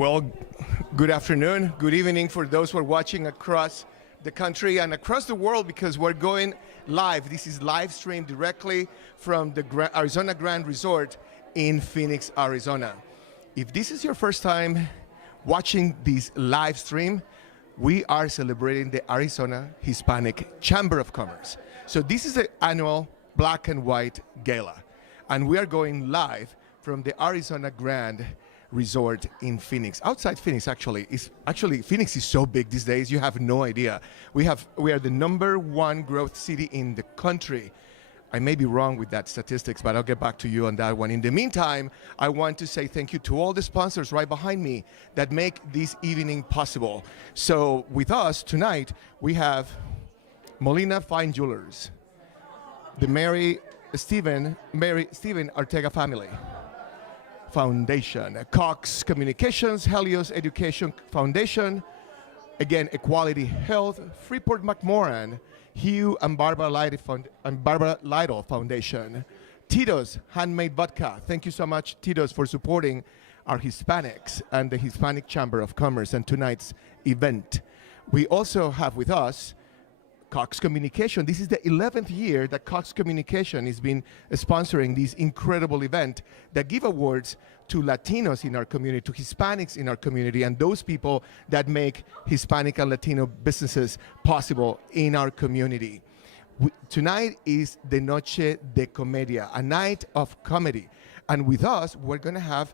Well, good afternoon, good evening for those who are watching across the country and across the world because we're going live. This is live streamed directly from the Arizona Grand Resort in Phoenix, Arizona. If this is your first time watching this live stream, we are celebrating the Arizona Hispanic Chamber of Commerce. So this is the annual Black and White Gala, and we are going live from the Arizona Grand Resort in Phoenix. Outside Phoenix, Phoenix is so big these days, you have no idea. We are the #1 growth city in the country. I may be wrong with that statistics, but I'll get back to you on that one. In the meantime, I want to say thank you to all the sponsors right behind me that make this evening possible. So with us tonight, we have Molina Fine Jewelers, the Mary Stephen Ortega family Foundation, Cox Communications, Helios Education Foundation, again, Equality Health, Freeport Mcmoran, Hugh and Barbara Lytle Foundation, Tito's Handmade Vodka. Thank you so much, Tito's, for supporting our Hispanics and the Hispanic Chamber of Commerce and tonight's event. We also have with us Cox Communication. This is the 11th year that Cox Communication has been sponsoring this incredible event that give awards to Latinos in our community, to Hispanics in our community, and those people that make Hispanic and Latino businesses possible in our community. Tonight is the Noche de Comedia, a night of comedy. And with us, we're going to have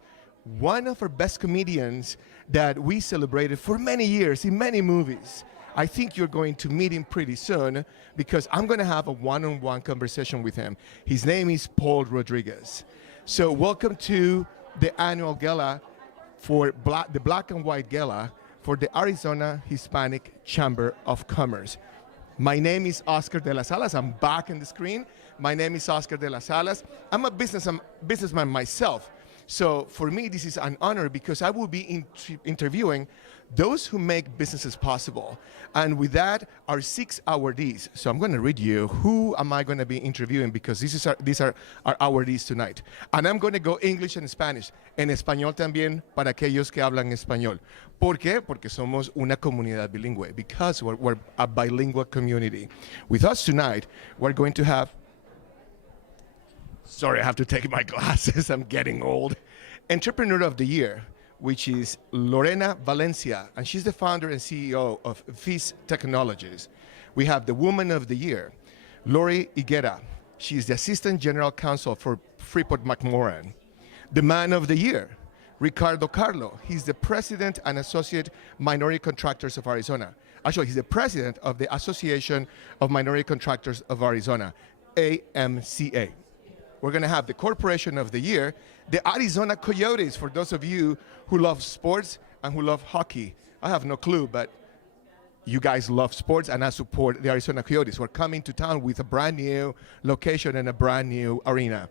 one of our best comedians that we celebrated for many years in many movies. I think you're going to meet him pretty soon because I'm going to have a one-on-one conversation with him. His name is Paul Rodriguez. So welcome to the annual gala for the Black and White Gala for the Arizona Hispanic Chamber of Commerce. My name is Oscar de las Salas. I'm back on the screen. My name is Oscar de las Salas. I'm a businessman myself. So for me, this is an honor because I will be interviewing those who make businesses possible. And with that, our 6 awardees. So I'm going to read you who am I going to be interviewing because these are our awardees tonight. And I'm going to go English and Spanish. En español también para aquellos que hablan español. ¿Por qué? Porque somos una comunidad bilingüe. Because we're a bilingual community. With us tonight, we're going to have... Sorry, I have to take my glasses. I'm getting old. Entrepreneur of the Year, which is Lorena Valencia, and she's the founder and CEO of Fizz Technologies. We have the Woman of the Year, Laurie Iguera. She's the Assistant General Counsel for Freeport Mcmoran. The Man of the Year, Ricardo Carlo. He's the President and Associate Minority Contractors of Arizona. Actually, he's the President of the Association of Minority Contractors of Arizona, AMCA. We're going to have the Corporation of the Year, the Arizona Coyotes, for those of you who love sports and who love hockey. I have no clue, but you guys love sports, and I support the Arizona Coyotes. We're coming to town with a brand new location and a brand new arena.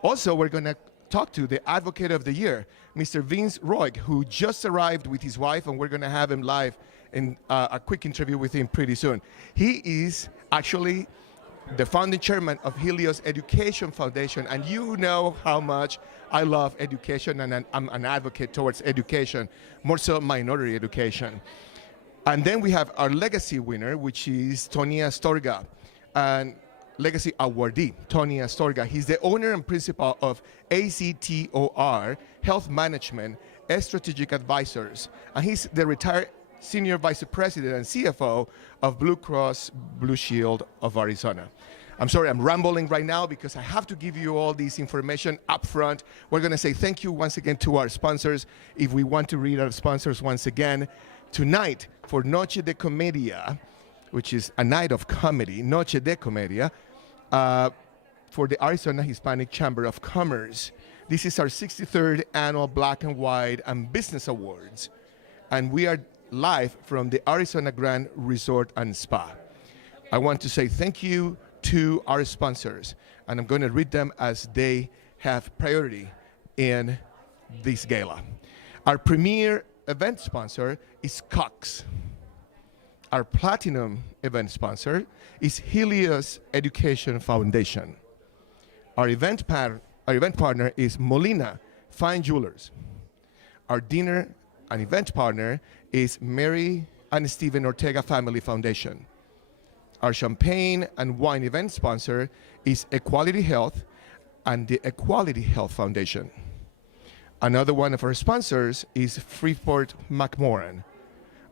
Also, we're going to talk to the Advocate of the Year, Mr. Vince Royg, who just arrived with his wife, and we're going to have him live in a quick interview with him pretty soon. He is actually the founding chairman of Helios Education Foundation, and you know how much I love education, and I'm an advocate towards education, more so minority education. And then we have our legacy winner, which is Tony Astorga, and legacy awardee, Tony Astorga. He's the owner and principal of ACTOR Health Management Strategic Advisors, and he's the retired Senior Vice President and CFO of Blue Cross Blue Shield of Arizona. I'm sorry, I'm rambling right now because I have to give you all this information up front. We're going to say thank you once again to our sponsors. If we want to read our sponsors once again, tonight for Noche de Comedia, which is a night of comedy, Noche de Comedia, for the Arizona Hispanic Chamber of Commerce. This is our 63rd annual Black and White and Business Awards, and we are live from the Arizona Grand Resort and Spa. I want to say thank you to our sponsors, and I'm going to read them as they have priority in this gala. Our premier event sponsor is Cox. Our platinum event sponsor is Helios Education Foundation. Our event partner is Molina Fine Jewelers. Our dinner an event partner, is Mary and Stephen Ortega Family Foundation. Our champagne and wine event sponsor is Equality Health and the Equality Health Foundation. Another one of our sponsors is Freeport Mcmoran.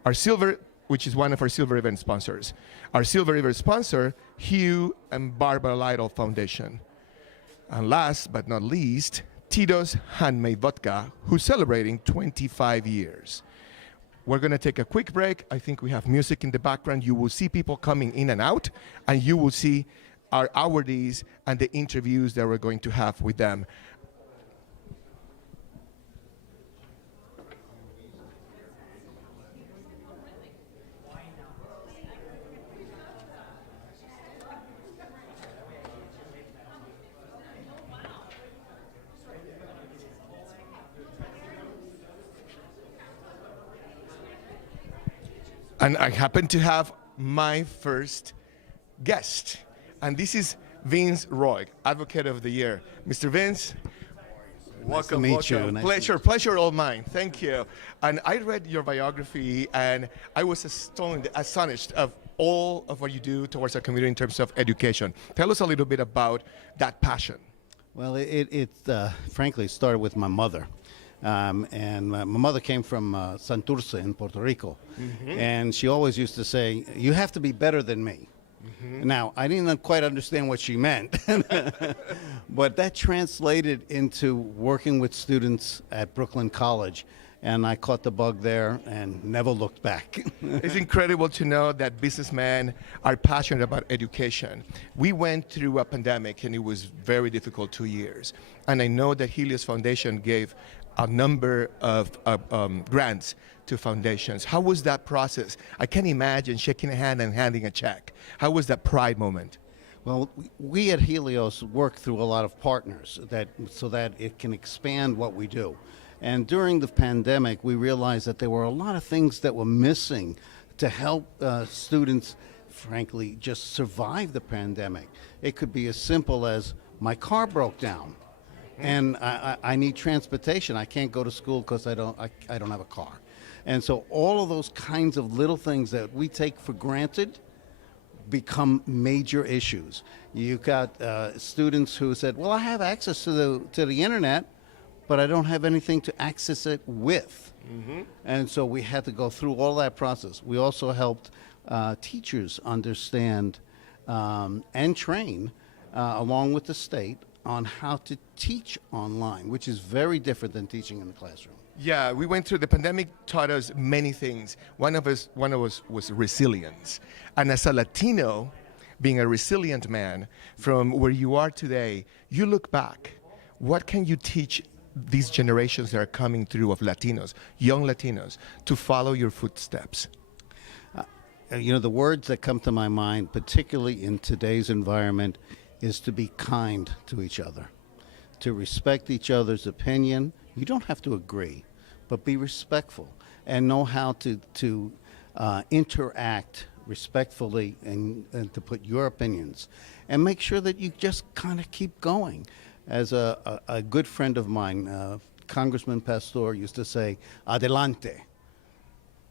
Our silver, which is one of our silver event sponsors. Our silver event sponsor, Hugh and Barbara Lytle Foundation. And last but not least, Tito's Handmade Vodka, who's celebrating 25 years. We're going to take a quick break. I think we have music in the background. You will see people coming in and out, and you will see our awardees and the interviews that we're going to have with them. And I happen to have my first guest. And this is Vince Royg, Advocate of the Year. Mr. Vince, welcome. Nice to meet you. Nice pleasure all mine. Thank you. And I read your biography, and I was astonished of all of what you do towards our community in terms of education. Tell us a little bit about that passion. Well, it frankly started with my mother. And my mother came from Santurce in Puerto Rico. Mm-hmm. And she always used to say, you have to be better than me. Mm-hmm. Now, I didn't quite understand what she meant, but that translated into working with students at Brooklyn College. And I caught the bug there and never looked back. It's incredible to know that businessmen are passionate about education. We went through a pandemic, and it was very difficult 2 years. And I know that Helios Foundation gave a number of grants to foundations. How was that process? I can't imagine shaking a hand and handing a check. How was that pride moment? Well, we at Helios work through a lot of partners so that it can expand what we do. And during the pandemic, we realized that there were a lot of things that were missing to help students, frankly, just survive the pandemic. It could be as simple as my car broke down. And I need transportation. I can't go to school because I don't have a car. And so all of those kinds of little things that we take for granted become major issues. You've got students who said, well, I have access to the internet, but I don't have anything to access it with. Mm-hmm. And so we had to go through all that process. We also helped teachers understand and train, along with the state, on how to teach online, which is very different than teaching in the classroom. Yeah, we went through the pandemic, taught us many things. One of us was resilience. And as a Latino, being a resilient man, from where you are today, you look back, what can you teach these generations that are coming through of Latinos, young Latinos, to follow your footsteps? The words that come to my mind, particularly in today's environment, is to be kind to each other, to respect each other's opinion. You don't have to agree, but be respectful and know how to interact respectfully and to put your opinions, and make sure that you just kind of keep going. As a good friend of mine, Congressman Pastor, used to say, adelante,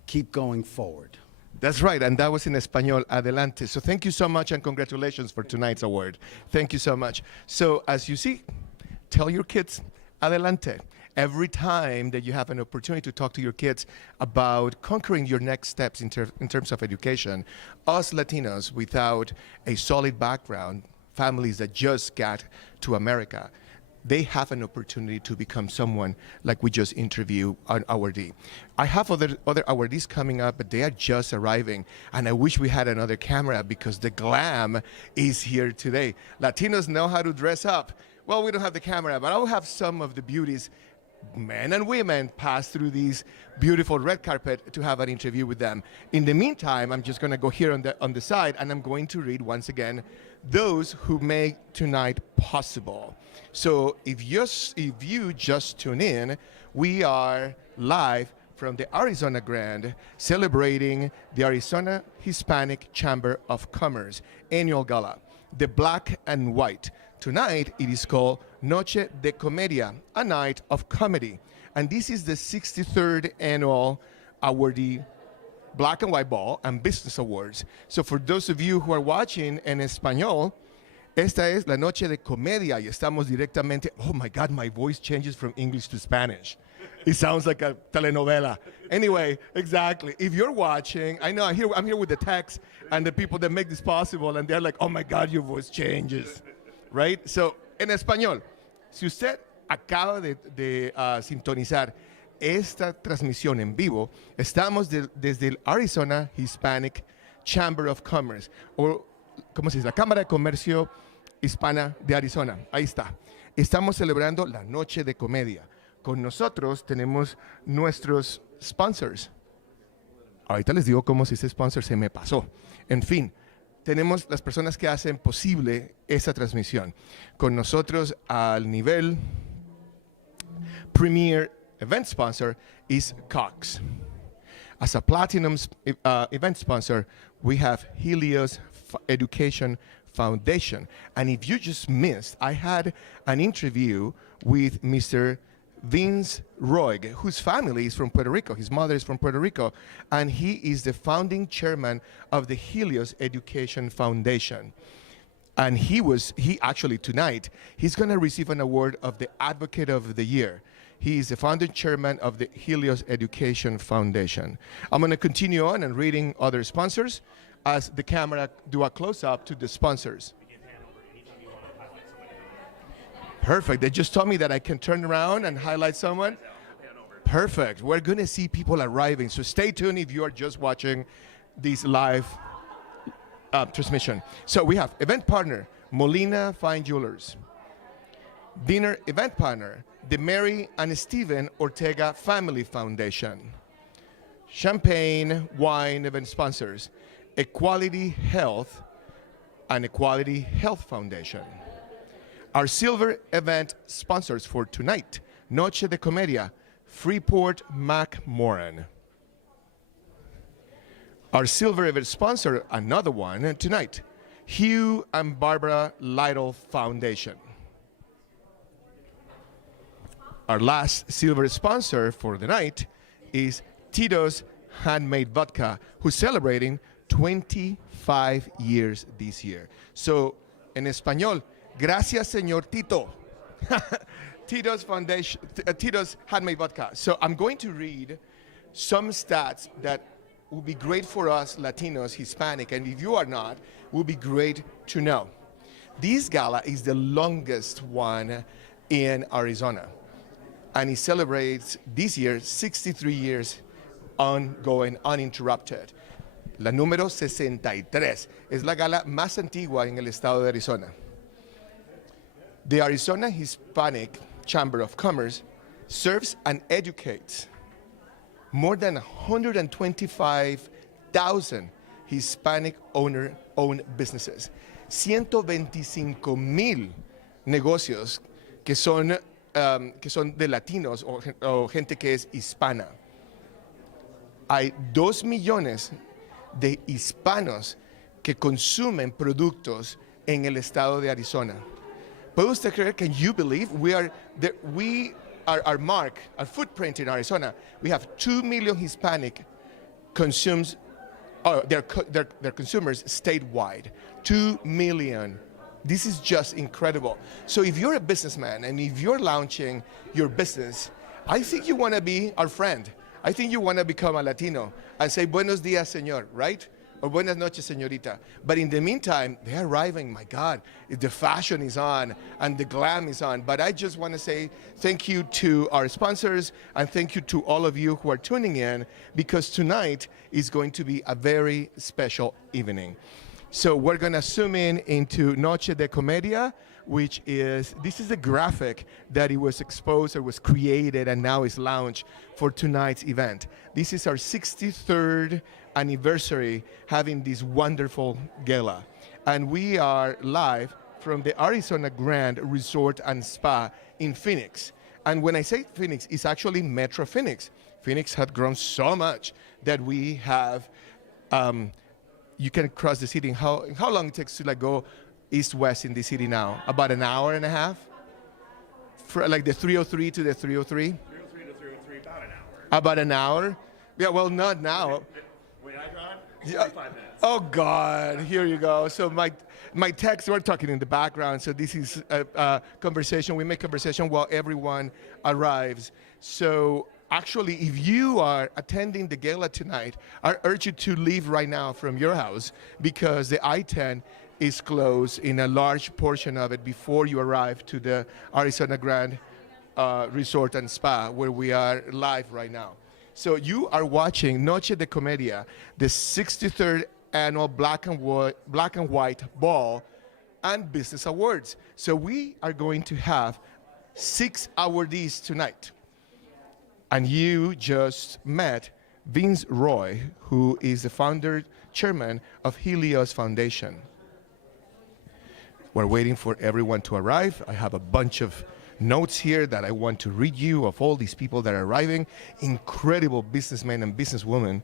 keep going forward. That's right, and that was in Espanol, adelante. So thank you so much, and congratulations for tonight's award. Thank you so much. So as you see, tell your kids, adelante. Every time that you have an opportunity to talk to your kids about conquering your next steps in terms of education, us Latinos without a solid background, families that just got to America, they have an opportunity to become someone like we just interviewed an awardee. I have other awardees coming up, but they are just arriving, and I wish we had another camera because the glam is here today. Latinos know how to dress up. Well, we don't have the camera, but I'll have some of the beauties, men and women, pass through these beautiful red carpet to have an interview with them. In the meantime, I'm just going to go here on the side, and I'm going to read once again those who make tonight possible. So if you just tune in, we are live from the Arizona Grand, celebrating the Arizona Hispanic Chamber of Commerce annual gala, the Black and White. Tonight, it is called Noche de Comedia, a night of comedy. And this is the 63rd annual awardee Black and White Ball and Business Awards. So for those of you who are watching en español, esta es la noche de comedia y estamos directamente, oh my God, my voice changes from English to Spanish. It sounds like a telenovela. Anyway, exactly. If you're watching, I know I'm here with the techs and the people that make this possible, and they're like, oh my God, your voice changes, right? So, en español, si usted acaba de sintonizar esta transmisión en vivo, estamos desde el Arizona Hispanic Chamber of Commerce, o, ¿cómo se dice? La Cámara de Comercio Hispana de Arizona. Ahí está. Estamos celebrando la Noche de Comedia. Con nosotros tenemos nuestros sponsors. Ahorita les digo cómo se dice sponsor, se me pasó. En fin, tenemos las personas que hacen posible esta transmisión. Con nosotros al nivel Premier Event Sponsor is Cox. As a Platinum event sponsor, we have Helios Education Foundation. And if you just missed, I had an interview with Mr. Vince Royg, whose family is from Puerto Rico. His mother is from Puerto Rico, and he is the founding chairman of the Helios Education Foundation. And he actually tonight, he's going to receive an award of the Advocate of the Year. He is the founding chairman of the Helios Education Foundation. I'm going to continue on and reading other sponsors as the camera do a close-up to the sponsors. Perfect. They just told me that I can turn around and highlight someone. Perfect. We're going to see people arriving. So stay tuned if you are just watching this live transmission. So we have event partner, Molina Fine Jewelers. Dinner event partner, the Mary and Stephen Ortega Family Foundation. Champagne, wine event sponsors, Equality Health and Equality Health Foundation. Our silver event sponsors for tonight, Noche de Comedia, Freeport Mcmoran. Our silver event sponsor, another one tonight, Hugh and Barbara Lytle Foundation. Our last silver sponsor for the night is Tito's Handmade Vodka, who's celebrating 25 years this year. So, en español, gracias, señor Tito. Tito's Foundation, Tito's Handmade Vodka. So I'm going to read some stats that will be great for us Latinos, Hispanic, and if you are not, will be great to know. This gala is the longest one in Arizona, and it celebrates this year 63 years ongoing, uninterrupted. La número 63 es la gala más antigua en el estado de Arizona. The Arizona Hispanic Chamber of Commerce serves and educates more than 125,000 Hispanic-owned businesses. 125,000 negocios que son de latinos o gente que es hispana. Hay 2 millones de hispanos que consumen productos en el estado de Arizona. ¿Puede usted creer? Can you believe our mark, our footprint in Arizona? We have 2 million Hispanic consumers statewide. 2 million. This is just incredible. So if you're a businessman and if you're launching your business, I think you want to be our friend. I think you want to become a Latino and say, buenos días, señor, right? Or buenas noches, señorita. But in the meantime, they're arriving. My God, the fashion is on and the glam is on. But I just want to say thank you to our sponsors and thank you to all of you who are tuning in, because tonight is going to be a very special evening. So we're going to zoom in into Noche de Comedia, which is, this is a graphic that it was exposed or was created and now is launched for tonight's event. This is our 63rd anniversary having this wonderful gala. And we are live from the Arizona Grand Resort and Spa in Phoenix. And when I say Phoenix, it's actually Metro Phoenix. Phoenix had grown so much that we have, you can cross the city. How long it takes to go east-west in the city now? About an hour and a half? For like the 303 to the 303? 303 to About an hour? Yeah, well, not now. Wait, I got Yeah. 45 minutes. Oh God, here you go. So my text, we're talking in the background. So this is a conversation. We make conversation while everyone arrives. So actually, if you are attending the gala tonight, I urge you to leave right now from your house because the I-10 is closed in a large portion of it before you arrive to the Arizona Grand Resort and Spa, where we are live right now. So you are watching Noche de Comedia, the 63rd annual Black and White Ball and Business Awards. So we are going to have 6 awardees tonight. And you just met Vince Roy, who is the founder, chairman of Helios Foundation. We're waiting for everyone to arrive. I have a bunch of notes here that I want to read you of all these people that are arriving. Incredible businessmen and businesswomen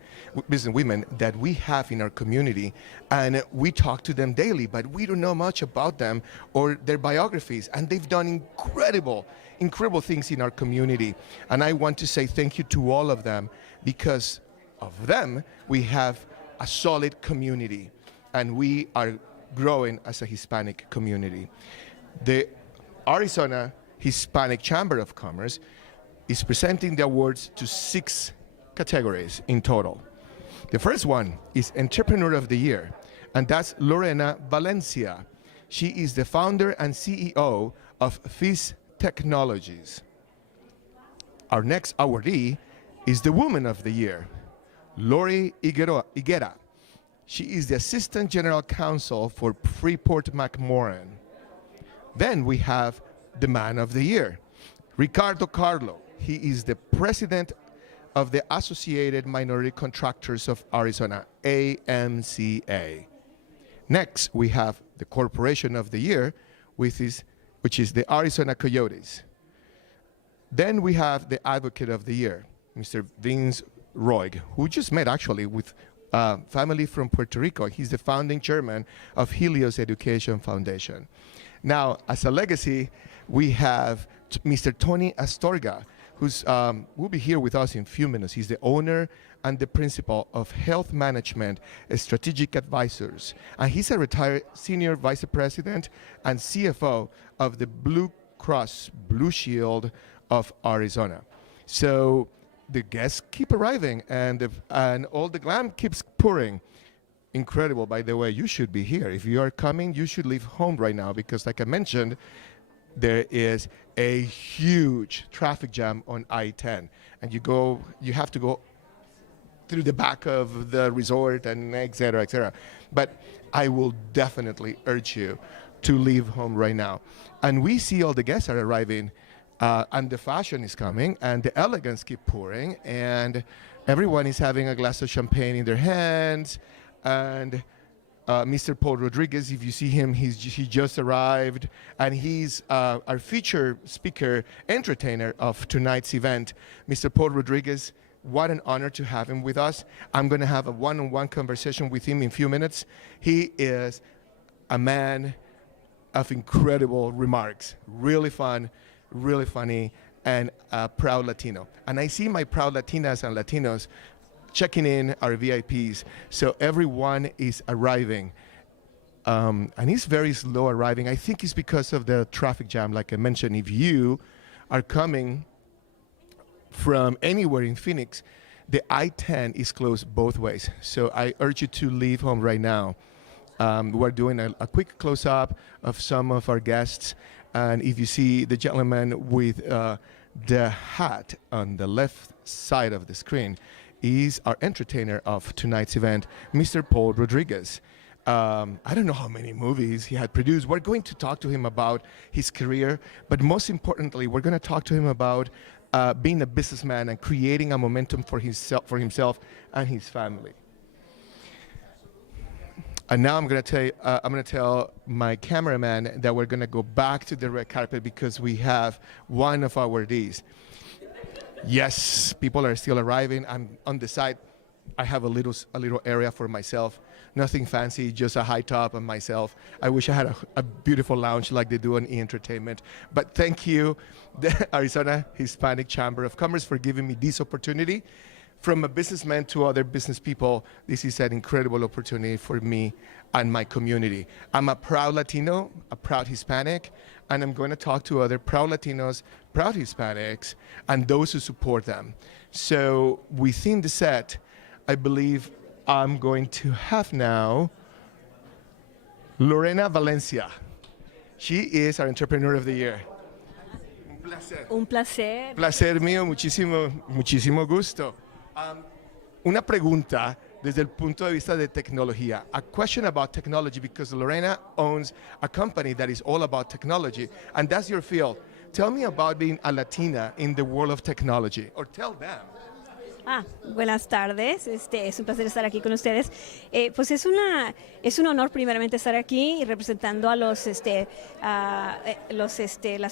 that we have in our community. And we talk to them daily, but we don't know much about them or their biographies. And they've done incredible things in our community. And I want to say thank you to all of them. Because of them, we have a solid community. And we are growing as a Hispanic community. The Arizona Hispanic Chamber of Commerce is presenting the awards to 6 categories in total. The first one is Entrepreneur of the Year, and that's Lorena Valencia. She is the founder and CEO of Fizz Technologies. Our next awardee is the Woman of the Year, Laurie Iguera. She is the Assistant General Counsel for Freeport Mcmoran. Then we have the Man of the Year, Ricardo Carlo. He is the President of the Associated Minority Contractors of Arizona, AMCA. Next, we have the Corporation of the Year, which is the Arizona Coyotes. Then we have the Advocate of the Year, Mr. Vince Royg, who just met actually with family from Puerto Rico. He's the founding chairman of Helios Education Foundation. Now, as a legacy, we have Mr. Tony Astorga, who's will be here with us in a few minutes. He's the owner and the principal of Health Management Strategic Advisors. And he's a retired senior vice president and CFO of the Blue Cross Blue Shield of Arizona. So the guests keep arriving, and all the glam keeps pouring. Incredible, by the way. You should be here. If you are coming, you should leave home right now because, like I mentioned, there is a huge traffic jam on I-10, and you have to go through the back of the resort and et cetera, et cetera. But I will definitely urge you to leave home right now. And we see all the guests are arriving, and the fashion is coming, and the elegance keep pouring, and everyone is having a glass of champagne in their hands. And Mr. Paul Rodriguez, if you see him, he just arrived, and he's our featured speaker, entertainer of tonight's event. Mr. Paul Rodriguez, what an honor to have him with us. I'm going to have a one-on-one conversation with him in a few minutes. He is a man of incredible remarks, really fun, really funny, and a proud Latino. And I see my proud Latinas and Latinos checking in, our VIPs. So everyone is arriving. And he's very slow arriving. I think it's because of the traffic jam. Like I mentioned, if you are coming from anywhere in Phoenix, the I-10 is closed both ways. So I urge you to leave home right now. We're doing a quick close-up of some of our guests. And if you see the gentleman with the hat on the left side of the screen, is our entertainer of tonight's event, Mr. Paul Rodriguez. I don't know how many movies he had produced. We're going to talk to him about his career, but most importantly, we're going to talk to him about being a businessman and creating a momentum for himself and his family. And now I'm going to tell my cameraman that we're going to go back to the red carpet because we have one of our awardees. Yes, people are still arriving. I'm on the side. I have a little area for myself. nothing fancy, just a high top and myself. I wish I had a beautiful lounge like they do on E-Entertainment. But thank you, the Arizona Hispanic Chamber of Commerce, for giving me this opportunity. From a businessman to other business people, this is an incredible opportunity for me and my community. I'm a proud Latino, a proud Hispanic, and I'm going to talk to other proud Latinos, proud Hispanics, and those who support them. So within the set, I believe I'm going to have now Lorena Valencia. She is our Entrepreneur of the Year. Un placer. Un placer. Placer mío, muchísimo gusto. Una pregunta desde el punto de vista de tecnología. A question about technology, because Lorena owns a company that is all about technology, and that's your field. Tell me about being a Latina in the world of technology, or tell them. Buenas tardes, es un placer estar aquí con ustedes. Pues es un honor primeramente estar aquí y representando a las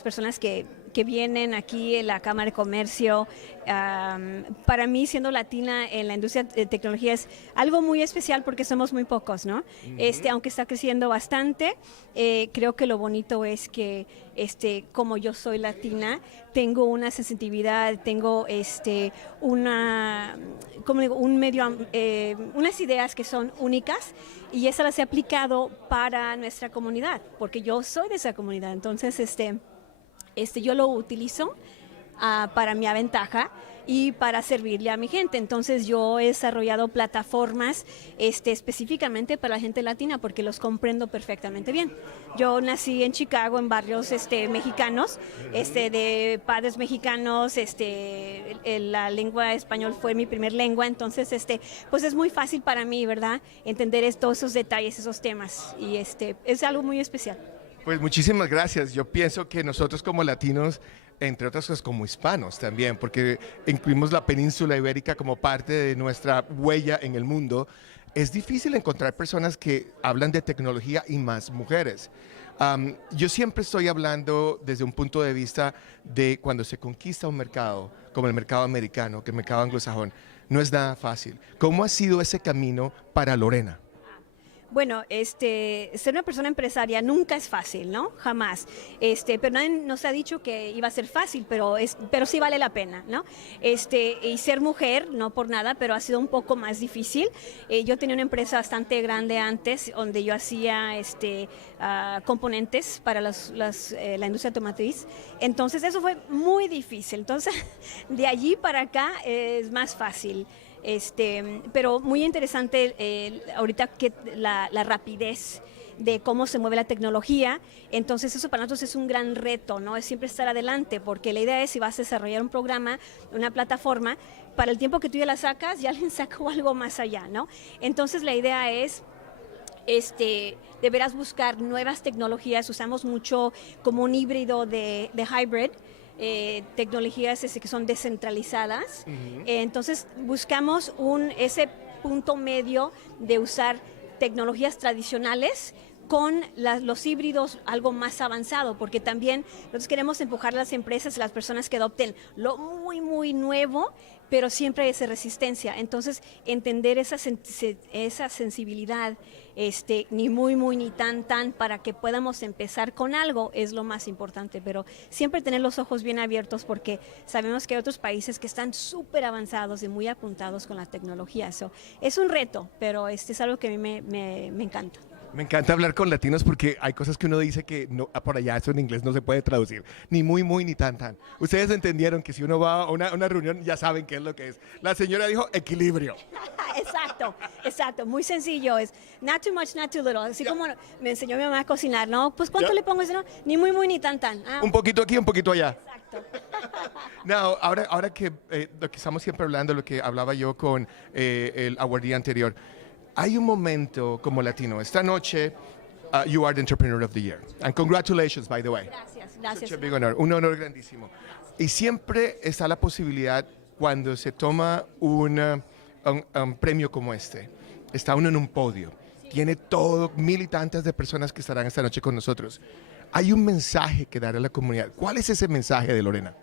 personas que vienen aquí en la Cámara de Comercio. Para mí, siendo latina en la industria de tecnología, es algo muy especial porque somos muy pocos, ¿no? Aunque está creciendo bastante, creo que lo bonito es que como yo soy latina, tengo una sensitividad, tengo unas ideas que son únicas, y esas las he aplicado para nuestra comunidad, porque yo soy de esa comunidad. Entonces, yo lo utilizo para mi ventaja y para servirle a mi gente. Entonces yo he desarrollado plataformas específicamente para la gente latina porque los comprendo perfectamente bien. Yo nací en Chicago, en barrios mexicanos, de padres mexicanos, la lengua español fue mi primer lengua. Entonces pues es muy fácil para mí, ¿verdad?, entender todos esos detalles, esos temas, y es algo muy especial. Pues muchísimas gracias. Yo pienso que nosotros como latinos, entre otras cosas como hispanos también, porque incluimos la península ibérica como parte de nuestra huella en el mundo, es difícil encontrar personas que hablan de tecnología, y más mujeres. Yo siempre estoy hablando desde un punto de vista de cuando se conquista un mercado, como el mercado americano, que el mercado anglosajón, no es nada fácil. ¿Cómo ha sido ese camino para Lorena? Bueno, ser una persona empresaria nunca es fácil, ¿no? Jamás. Pero nadie nos ha dicho que iba a ser fácil, pero sí vale la pena, ¿no? Y ser mujer, no por nada, pero ha sido un poco más difícil. Yo tenía una empresa bastante grande antes, donde yo hacía componentes para la industria automotriz. Entonces, eso fue muy difícil. Entonces, de allí para acá es más fácil. Pero muy interesante ahorita que la rapidez de cómo se mueve la tecnología. Entonces eso para nosotros es un gran reto, ¿no? Es siempre estar adelante, porque la idea es, si vas a desarrollar un programa, una plataforma, para el tiempo que tú ya la sacas, ya alguien sacó algo más allá, ¿no? Entonces la idea es deberás buscar nuevas tecnologías. Usamos mucho como un híbrido de hybrid, tecnologías que son descentralizadas. Entonces buscamos ese punto medio de usar tecnologías tradicionales con los híbridos, algo más avanzado, porque también nosotros queremos empujar a las empresas y las personas que adopten lo muy, muy nuevo, pero siempre hay esa resistencia. Entonces, entender esa sensibilidad, ni muy, muy, ni tan, para que podamos empezar con algo, es lo más importante. Pero siempre tener los ojos bien abiertos, porque sabemos que hay otros países que están súper avanzados y muy apuntados con la tecnología. Es un reto, pero es algo que a mí me encanta. Me encanta hablar con latinos porque hay cosas que uno dice que no, por allá eso en inglés no se puede traducir, ni muy, muy, ni tan. Ustedes entendieron que si uno va a una reunión ya saben qué es lo que es. La señora dijo equilibrio. Exacto, muy sencillo, es not too much, not too little, así como me enseñó mi mamá a cocinar, ¿no? Pues ¿cuánto le pongo eso? No, ni muy, muy, ni tan. Un poquito aquí, un poquito allá. Exacto. No, ahora que lo que estamos siempre hablando, lo que hablaba yo con el awardee anterior, hay un momento como latino. Esta noche, you are the Entrepreneur of the Year. And congratulations, by the way. Gracias. Such a big honor, un honor grandísimo. Y siempre está la posibilidad, cuando se toma un premio como este, está uno en un podio, tiene todo, mil y tantas de personas que estarán esta noche con nosotros. Hay un mensaje que dar a la comunidad. ¿Cuál es ese mensaje de Lorena?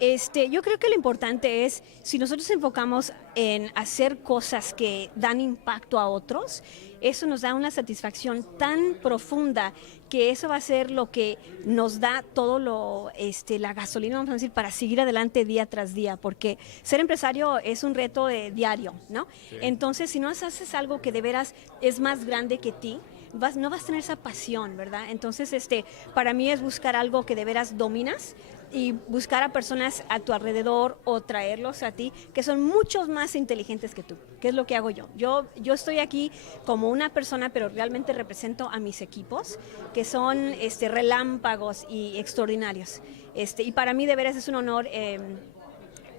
Yo creo que lo importante es, si nosotros enfocamos en hacer cosas que dan impacto a otros, eso nos da una satisfacción tan profunda que eso va a ser lo que nos da todo la gasolina, vamos a decir, para seguir adelante día tras día, porque ser empresario es un reto de diario, ¿no? Sí. Entonces, si no haces algo que de veras es más grande que ti, no vas a tener esa pasión, ¿verdad? Entonces, para mí es buscar algo que de veras dominas y buscar a personas a tu alrededor o traerlos a ti que son muchos más inteligentes que tú, que es lo que hago yo. Yo estoy aquí como una persona, pero realmente represento a mis equipos, que son relámpagos y extraordinarios. Y para mí de veras es un honor.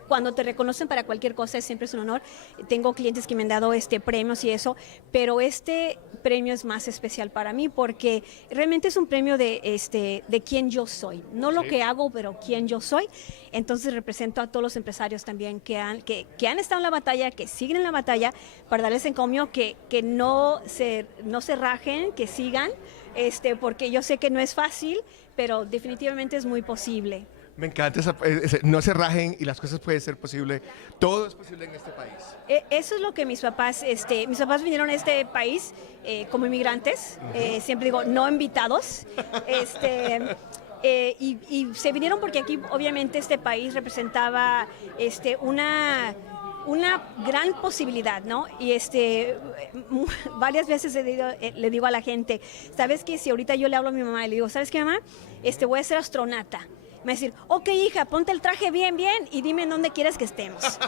Cuando te reconocen para cualquier cosa siempre es un honor. Tengo clientes que me han dado premios y eso, pero este premio es más especial para mí porque realmente es un premio de quién yo soy, no lo que hago, pero quién yo soy. Entonces represento a todos los empresarios también que han estado en la batalla, que siguen en la batalla, para darles encomio que no se rajen, que sigan, porque yo sé que no es fácil, pero definitivamente es muy posible. Me encanta no se rajen y las cosas pueden ser posibles. Todo es posible en este país. Eso es lo que mis papás vinieron a este país como inmigrantes, siempre digo, no invitados. Y se vinieron porque aquí obviamente este país representaba una gran posibilidad, ¿no? Y varias veces le digo a la gente, ¿sabes qué? Si ahorita yo le hablo a mi mamá y le digo, ¿sabes qué, mamá? Voy a ser astronauta. Me va a decir, ok, hija, ponte el traje bien y dime en dónde quieres que estemos.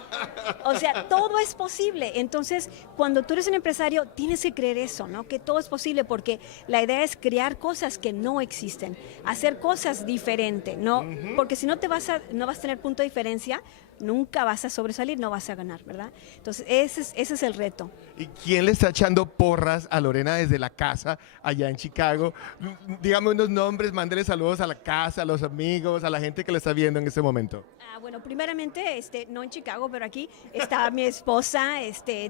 O sea, todo es posible. Entonces, cuando tú eres un empresario, tienes que creer eso, ¿no? Que todo es posible, porque la idea es crear cosas que no existen, hacer cosas diferentes, ¿no? Porque si no no vas a tener punto de diferencia, nunca vas a sobresalir, no vas a ganar, ¿verdad? Entonces, ese es el reto. ¿Y quién le está echando porras a Lorena desde la casa allá en Chicago? Dígame unos nombres, mándele saludos a la casa, a los amigos, a la gente que le está viendo en este momento. Bueno, primeramente, no en Chicago, pero aquí está mi esposa,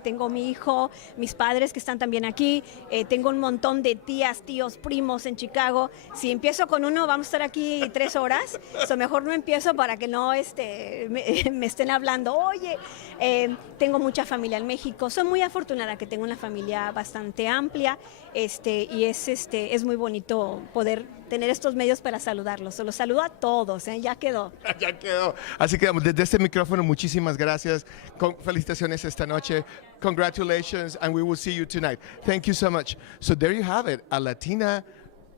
tengo mi hijo, mis padres que están también aquí, tengo un montón de tías, tíos, primos en Chicago. Si empiezo con uno, vamos a estar aquí 3 horas, mejor no empiezo para que no me estén hablando. Oye, tengo mucha familia en México, soy muy afortunada que tengo una familia bastante amplia, y es muy bonito poder tener estos medios para saludarlos. Los saludo a todos, ya quedó. Ya quedó. Así que desde este micrófono, muchísimas gracias. Felicitaciones esta noche. Congratulations, and we will see you tonight. Thank you so much. So there you have it, a Latina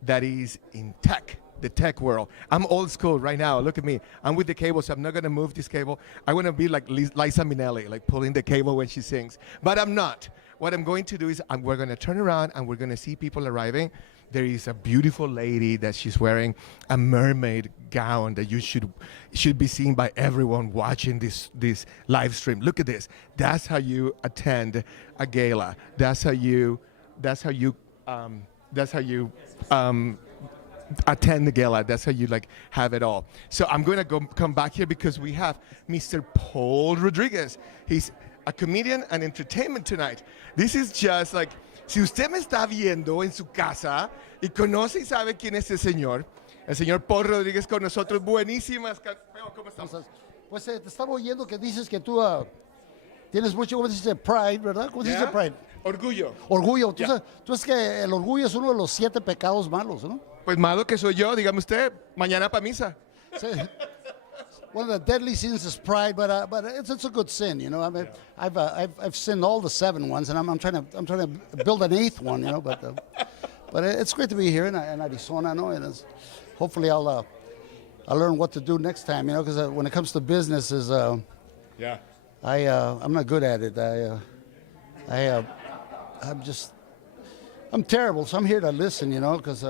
that is in tech. The tech world. I'm old school right now. Look at me. I'm with the cable, so I'm not going to move this cable. I want to be like Liza Minnelli, like pulling the cable when she sings. But I'm not. What I'm going to do is we're going to turn around and we're going to see people arriving. There is a beautiful lady that she's wearing a mermaid gown that you should be seen by everyone watching this live stream. Look at this. That's how you attend a gala. That's how you attend the gala. That's how you have it all. So I'm going to come back here because we have Mr. Paul Rodriguez. He's a comedian and entertainment tonight. This is just si usted me está viendo en su casa y conoce y sabe quién es el señor Paul Rodríguez con nosotros. Buenísimas. ¿Cómo estamos? Pues te estaba oyendo que dices que tú tienes mucho, ¿cómo se dice? Pride, ¿verdad? ¿Cómo se dice pride? Orgullo. Orgullo. Tú sabes que el orgullo es uno de los 7 pecados malos, ¿no? Pues malo que soy yo, dígame usted, mañana para misa. Sí. One of the deadly sins is pride, but it's a good sin, you know. I mean, I've sinned all the 7 ones, and I'm trying to build an 8th one, you know. But it's great to be here in Arizona, no, and hopefully I'll learn what to do next time, you know, because when it comes to business, I'm not good at it. I'm terrible, so I'm here to listen, you know, because.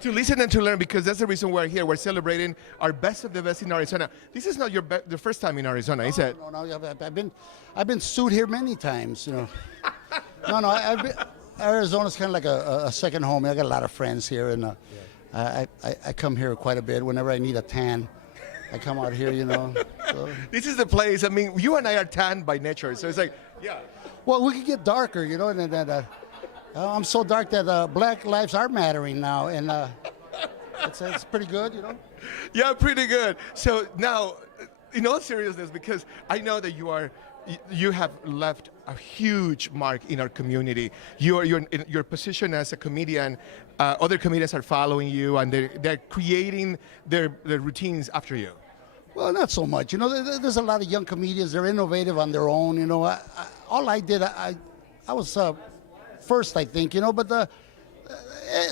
To listen and to learn, because that's the reason we're here. We're celebrating our best of the best in Arizona. This is not the first time in Arizona, is it? No. I've been sued here many times, you know. No. Arizona's kind of like a second home. I got a lot of friends here, and I come here quite a bit whenever I need a tan. I come out here, you know. So. This is the place. I mean, you and I are tanned by nature, so it's yeah. Well, we could get darker, you know, and I'm so dark that black lives are mattering now, and it's pretty good, you know. Yeah, pretty good. So now, in all seriousness, because I know that you have left a huge mark in our community. You're in your position as a comedian. Other comedians are following you, and they're creating their routines after you. Well, not so much. You know, there's a lot of young comedians. They're innovative on their own. You know, all I did, I was first, I think. You know, but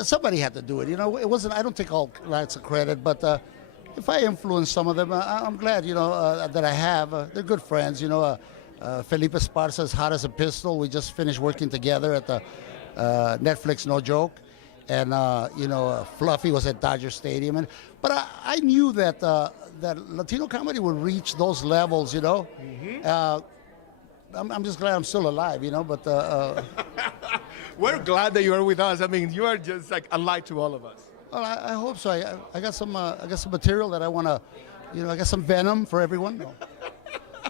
somebody had to do it. You know, it wasn't. I don't take all lots of credit, but if I influenced some of them, I'm glad. You know, that I have. They're good friends. You know, Felipe Esparza's Hot as a Pistol. We just finished working together at the Netflix No Joke. And you know, Fluffy was at Dodger Stadium, but I knew that that Latino comedy would reach those levels. You know, I'm just glad I'm still alive. You know, but we're glad that you are with us. I mean, you are just like a light to all of us. Well, I hope so. I got some material that I want to, you know, I got some venom for everyone. No.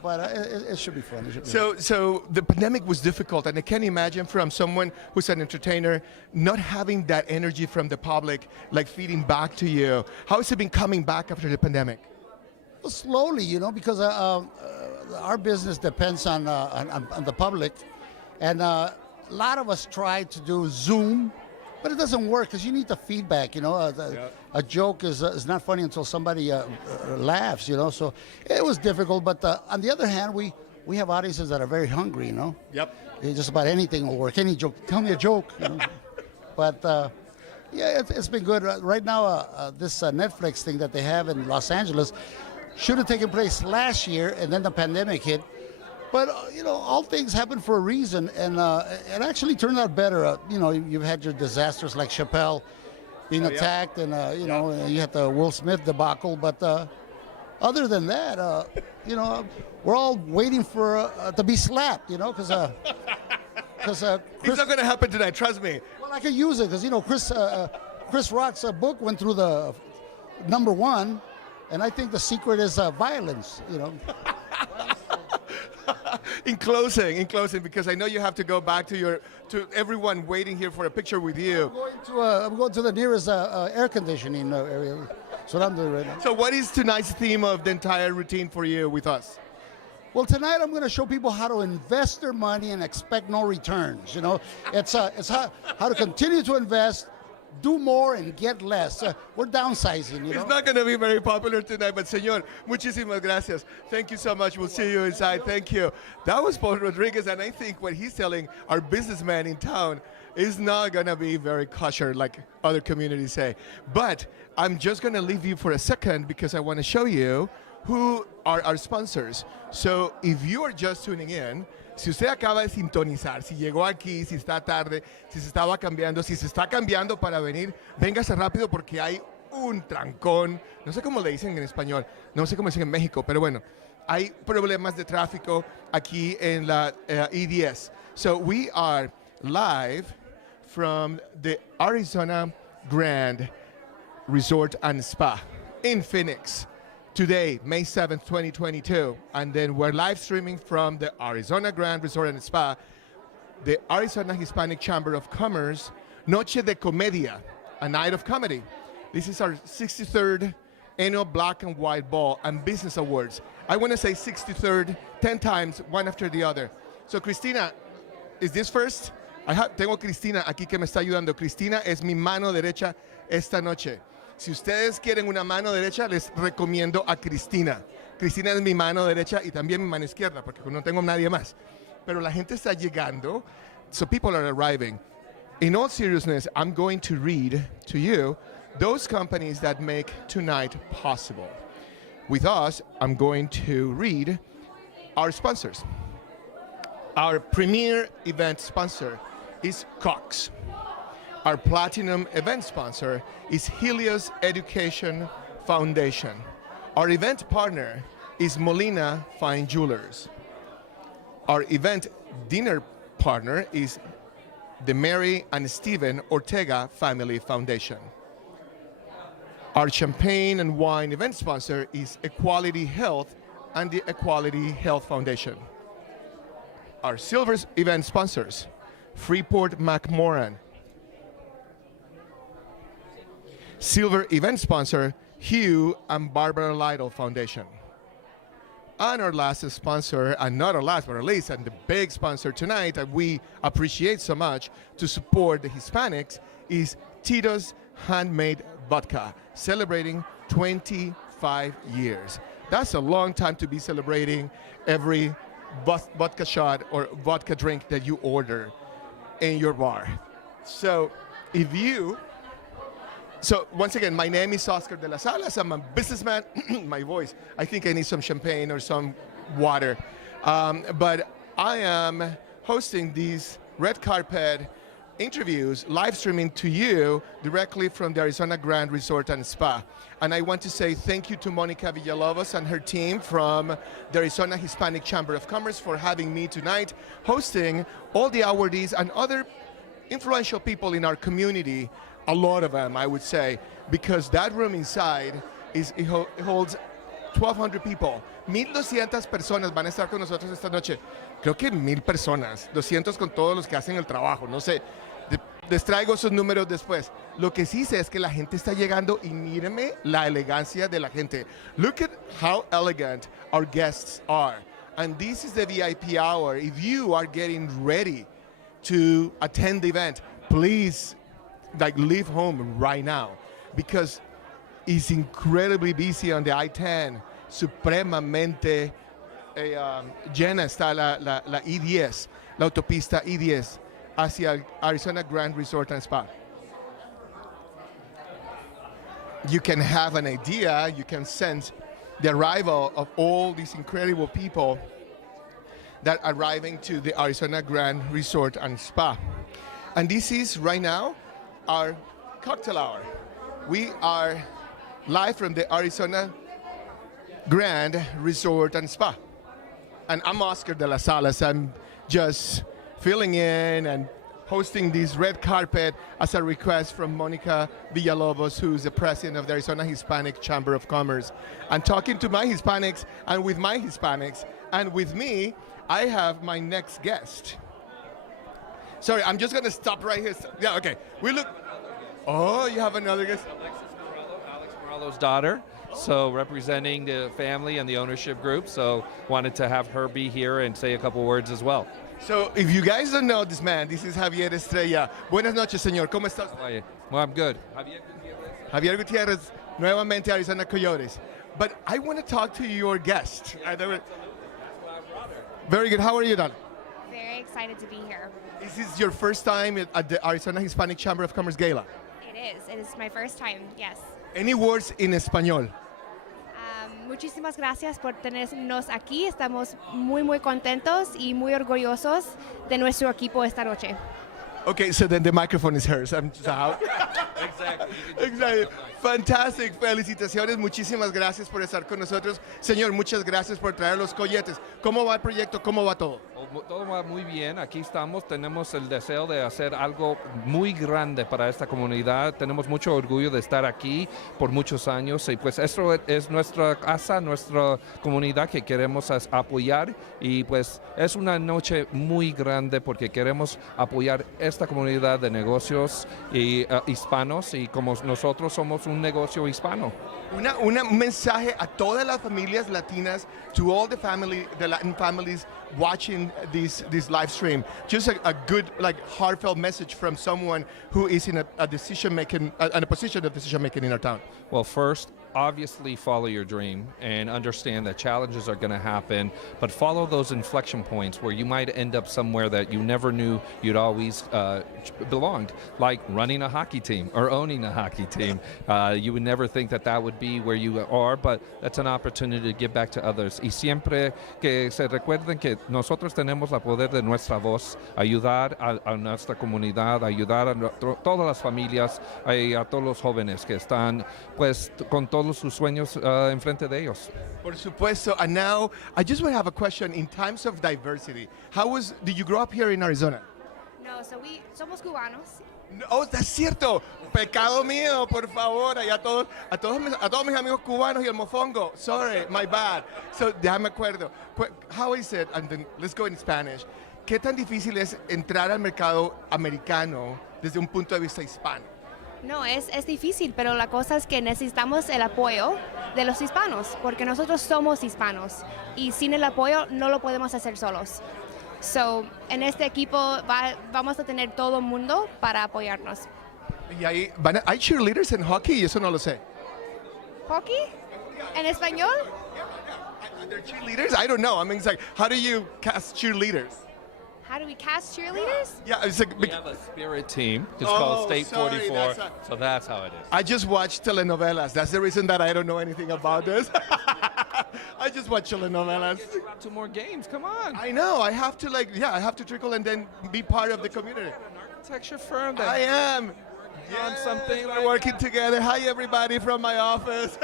But it should be fun. It should be So the pandemic was difficult, and I can't imagine from someone who's an entertainer not having that energy from the public, like feeding back to you. How has it been coming back after the pandemic? Well, slowly, you know, because our business depends on the public, and a lot of us try to do Zoom, but it doesn't work because you need the feedback. You know, a joke is not funny until somebody laughs. You know, so it was difficult. But on the other hand, we have audiences that are very hungry. You know. Yep. Just about anything will work. Any joke. Tell me a joke. You know? But yeah, it's been good. Right now, this Netflix thing that they have in Los Angeles should have taken place last year, and then the pandemic hit. But you know, all things happen for a reason, and it actually turned out better. You know, you've had your disasters like Chappelle being attacked, and you know, you had the Will Smith debacle. But other than that, you know, we're all waiting for to be slapped. You know, because it's not going to happen tonight. Trust me. Well, I could use it because you know, Chris Rock's book went through the #1, and I think the secret is violence. You know. In closing, because I know you have to go back to everyone waiting here for a picture with you. I'm going to the nearest air conditioning area. That's what I'm doing right now. So what is tonight's theme of the entire routine for you with us? Well, tonight I'm going to show people how to invest their money and expect no returns. You know, it's how to continue to invest, do more and get less. We're downsizing, you know. It's not going to be very popular tonight, but señor, muchísimas gracias. Thank you so much. We'll see you inside. Thank you. That was Paul Rodriguez, and I think what he's telling our businessmen in town is not going to be very kosher like other communities say. But I'm just going to leave you for a second because I want to show you who are our sponsors. So if you are just tuning in, si usted acaba de sintonizar, si llegó aquí, si está tarde, si se estaba cambiando, si se está cambiando para venir, véngase rápido porque hay un trancón. No sé cómo le dicen en español, no sé cómo dicen en México, pero bueno, hay problemas de tráfico aquí en la E10. So we are live from the Arizona Grand Resort and Spa in Phoenix. Today, May 7th, 2022, and then we're live streaming from the Arizona Grand Resort and Spa, the Arizona Hispanic Chamber of Commerce, Noche de Comedia, a night of comedy. This is our 63rd annual Black and White Ball and Business Awards. I want to say 63rd, 10 times, one after the other. So, Cristina, is this first? Tengo Cristina aquí que me está ayudando. Cristina es mi mano derecha esta noche. Si ustedes quieren una mano derecha, les recomiendo a Cristina. Cristina es mi mano derecha y también mi mano izquierda, porque no tengo nadie más. Pero la gente está llegando, so people are arriving. In all seriousness, I'm going to read to you those companies that make tonight possible. With us, I'm going to read our sponsors. Our premier event sponsor is Cox. Our platinum event sponsor is Helios Education Foundation. Our event partner is Molina Fine Jewelers. Our event dinner partner is the Mary and Stephen Ortega Family Foundation. Our champagne and wine event sponsor is Equality Health and the Equality Health Foundation. Our silver event sponsors, Freeport Mcmoran. Silver event sponsor, Hugh and Barbara Lytle Foundation. And our last sponsor, and not our last, but at least, and the big sponsor tonight that we appreciate so much to support the Hispanics is Tito's Handmade Vodka, celebrating 25 years. That's a long time to be celebrating every vodka shot or vodka drink that you order in your bar. So once again, my name is Oscar de las Salas. I'm a businessman. My voice, I think I need some champagne or some water. But I am hosting these red carpet interviews, live streaming to you directly from the Arizona Grand Resort and Spa. And I want to say thank you to Monica Villalobos and her team from the Arizona Hispanic Chamber of Commerce for having me tonight, hosting all the awardees and other influential people in our community. A lot of them, I would say, because that room inside it holds 1,200 people. 1,200 personas van a estar con nosotros esta noche. Creo que 1,000 personas, 200 con todos los que hacen el trabajo. No sé, les traigo esos números después. Lo que sí sé es que la gente está llegando y míreme la elegancia de la gente. Look at how elegant our guests are. And this is the VIP hour. If you are getting ready to attend the event, please leave home right now, because it's incredibly busy on the I-10, supremamente llena está la I-10, la autopista I-10 hacia el Arizona Grand Resort and Spa. You can have an idea, you can sense the arrival of all these incredible people that are arriving to the Arizona Grand Resort and Spa. And this is right now our cocktail hour. We are live from the Arizona Grand Resort and Spa. And I'm Oscar de las Salas. I'm just filling in and hosting this red carpet as a request from Monica Villalobos, who's the president of the Arizona Hispanic Chamber of Commerce. And talking to my Hispanics, and with my Hispanics, and with me, I have my next guest. Sorry, I'm just going to stop right here. Yeah, okay. Oh, you have another guest? Alex Morello's daughter. So representing the family and the ownership group. So wanted to have her be here and say a couple words as well. So if you guys don't know this man, this is Javier Estrella. Buenas noches, señor. ¿Cómo estás? Well, I'm good. Javier Gutierrez, nuevamente Arizona Coyotes. But I want to talk to your guest. Very good. How are you, Don? Very excited to be here. Is this your first time at the Arizona Hispanic Chamber of Commerce Gala? It is. It is my first time, yes. Any words in español? Muchísimas gracias por tenernos aquí. Estamos muy, muy contentos y muy orgullosos de nuestro equipo esta noche. Okay, so then the microphone is hers. Exactly. Fantastic. Felicitaciones. Muchísimas gracias por estar con nosotros. Señor, muchas gracias por traer los coyetes. ¿Cómo va el proyecto? ¿Cómo va todo? Todo va muy bien. Aquí estamos. Tenemos el deseo de hacer algo muy grande para esta comunidad. Tenemos mucho orgullo de estar aquí por muchos años. Y pues esto es nuestra casa, nuestra comunidad que queremos apoyar. Y pues es una noche muy grande porque queremos apoyar esta comunidad de negocios y hispanos, y como nosotros somos un negocio hispano. Un mensaje a todas las familias latinas, to all the Latin families watching this live stream. Just a good, heartfelt message from someone who is in a position of decision making in our town. Well, first, obviously follow your dream and understand that challenges are going to happen, but follow those inflection points where you might end up somewhere that you never knew you'd always belonged, like running a hockey team or owning a hockey team. You would never think that would be where you are, but that's an opportunity to give back to others. Y siempre que se recuerden que nosotros tenemos el poder de nuestra voz, ayudar a nuestra comunidad, ayudar a todas las familias, a todos los jóvenes que están pues con todos sus sueños enfrente de ellos. Por supuesto. And now I just want to have a question in times of diversity. Did you grow up here in Arizona? No, somos cubanos. Oh, es cierto. Pecado mío, por favor. A todos mis amigos cubanos y el mofongo. Sorry, my bad. So, ya me acuerdo. How is it? And then let's go in Spanish. ¿Qué tan difícil es entrar al mercado americano desde un punto de vista hispano? No, es difícil, pero la cosa es que necesitamos el apoyo de los hispanos, porque nosotros somos hispanos y sin el apoyo no lo podemos hacer solos. So, en este equipo vamos a tener todo el mundo para apoyarnos. Y ¿hay cheerleaders en hockey? Eso no lo sé. ¿Hockey? ¿En español? Are there cheerleaders? I don't know. I mean, it's like, how do you cast cheerleaders? How do we cast cheerleaders? Yeah, it's like, We have a spirit team. It's Oh, called State sorry, 44. that's So that's how it is. I just watch telenovelas. That's the reason that I don't know anything about this. I just watch telenovelas. We're up to more games. Come on. I know. I have to I have to trickle and then be part of the community. An architecture firm that I am. on something we're like working together. Hi, everybody from my office.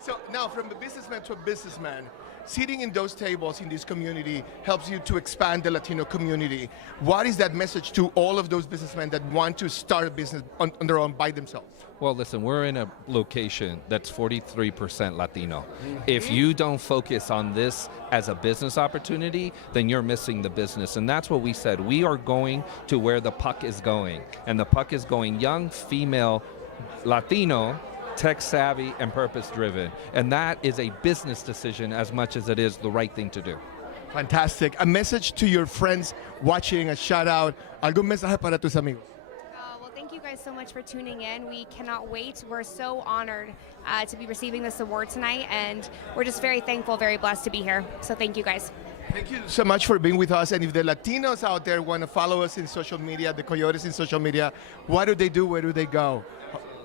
So now, from a businessman to a businessman, sitting in those tables in this community helps you to expand the Latino community. What is that message to all of those businessmen that want to start a business on their own by themselves? Well, listen, we're in a location that's 43% Latino. If you don't focus on this as a business opportunity, then you're missing the business. And that's what we said. We are going to where the puck is going. And the puck is going young, female, Latino, tech savvy, and purpose driven. And that is a business decision as much as it is the right thing to do. Fantastic. A message to your friends watching, a shout out. ¿Algún mensaje para tus amigos? Well, thank you guys so much for tuning in. We cannot wait. We're so honored to be receiving this award tonight, and we're just very thankful, very blessed to be here. So thank you guys. Thank you so much for being with us. And if the Latinos out there want to follow us in social media, the Coyotes in social media, what do they do? Where do they go?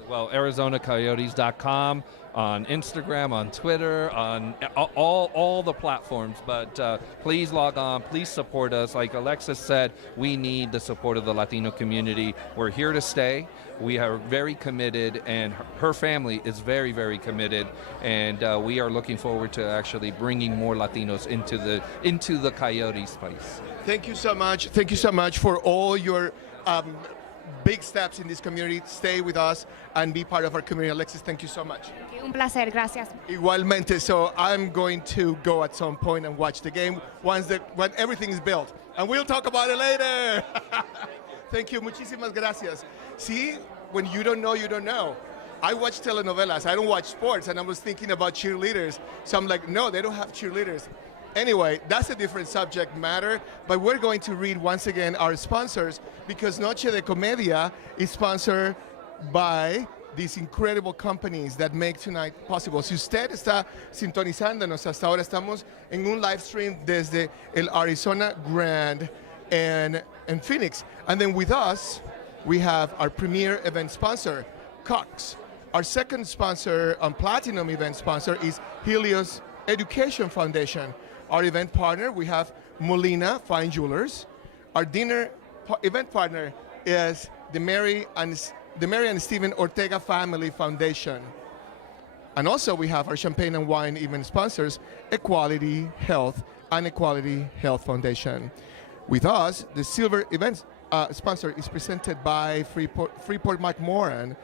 Well, ArizonaCoyotes.com, on Instagram, on Twitter, on all the platforms. But please log on. Please support us. Like Alexis said, we need the support of the Latino community. We're here to stay. We are very committed, and her family is very, very committed. And we are looking forward to actually bringing more Latinos into the Coyotes space. Thank you so much. Thank you so much for all your big steps in this community. Stay with us and be part of our community. Alexis, thank you so much. Un placer, gracias. Igualmente, so I'm going to go at some point and watch the game when everything is built. And we'll talk about it later. Thank you. Muchísimas gracias. See, when you don't know, you don't know. I watch telenovelas. I don't watch sports. And I was thinking about cheerleaders. So I'm like, no, they don't have cheerleaders. Anyway, that's a different subject matter, but we're going to read once again our sponsors because Noche de Comedia is sponsored by these incredible companies that make tonight possible. Si usted está sintonizándonos hasta ahora, estamos en un live stream desde el Arizona Grand and Phoenix. And then with us, we have our premier event sponsor, Cox. Our second sponsor, platinum event sponsor, is Helios Education Foundation. Our event partner, we have Molina Fine Jewelers. Our event partner is the Mary and Stephen Ortega Family Foundation. And also we have our champagne and wine event sponsors, Equality Health and Equality Health Foundation. With us, the silver event sponsor is presented by Freeport Mcmoran.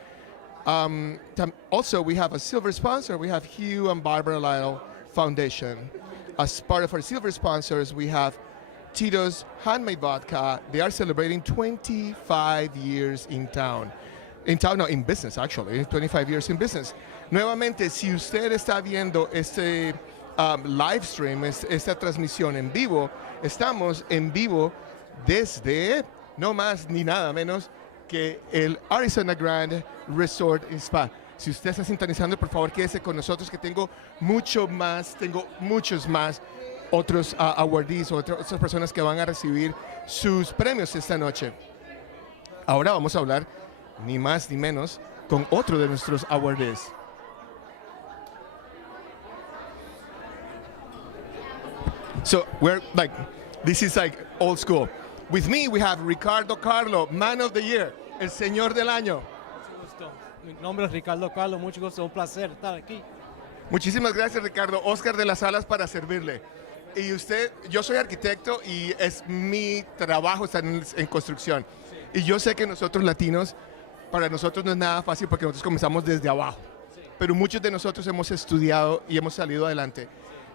Also, we have a silver sponsor. We have Hugh and Barbara Lyle Foundation. As part of our silver sponsors, we have Tito's Handmade Vodka. They are celebrating 25 years in business, actually. 25 years in business. Nuevamente, si usted está viendo este live stream, esta transmisión en vivo, estamos en vivo desde no más ni nada menos que el Arizona Grand Resort and Spa. Si usted está sintonizando, por favor, quédese con nosotros que tengo muchos más otros awardees, otras personas que van a recibir sus premios esta noche. Ahora vamos a hablar ni más ni menos con otro de nuestros awardees. So this is like old school. With me, we have Ricardo Carlo, Man of the Year, el Señor del Año. Mi nombre es Ricardo Carlo, mucho gusto, un placer estar aquí. Muchísimas gracias, Ricardo. Oscar de las Salas para servirle. Y usted, yo soy arquitecto y es mi trabajo estar en construcción. Sí. Y yo sé que nosotros latinos, para nosotros no es nada fácil porque nosotros comenzamos desde abajo. Sí. Pero muchos de nosotros hemos estudiado y hemos salido adelante.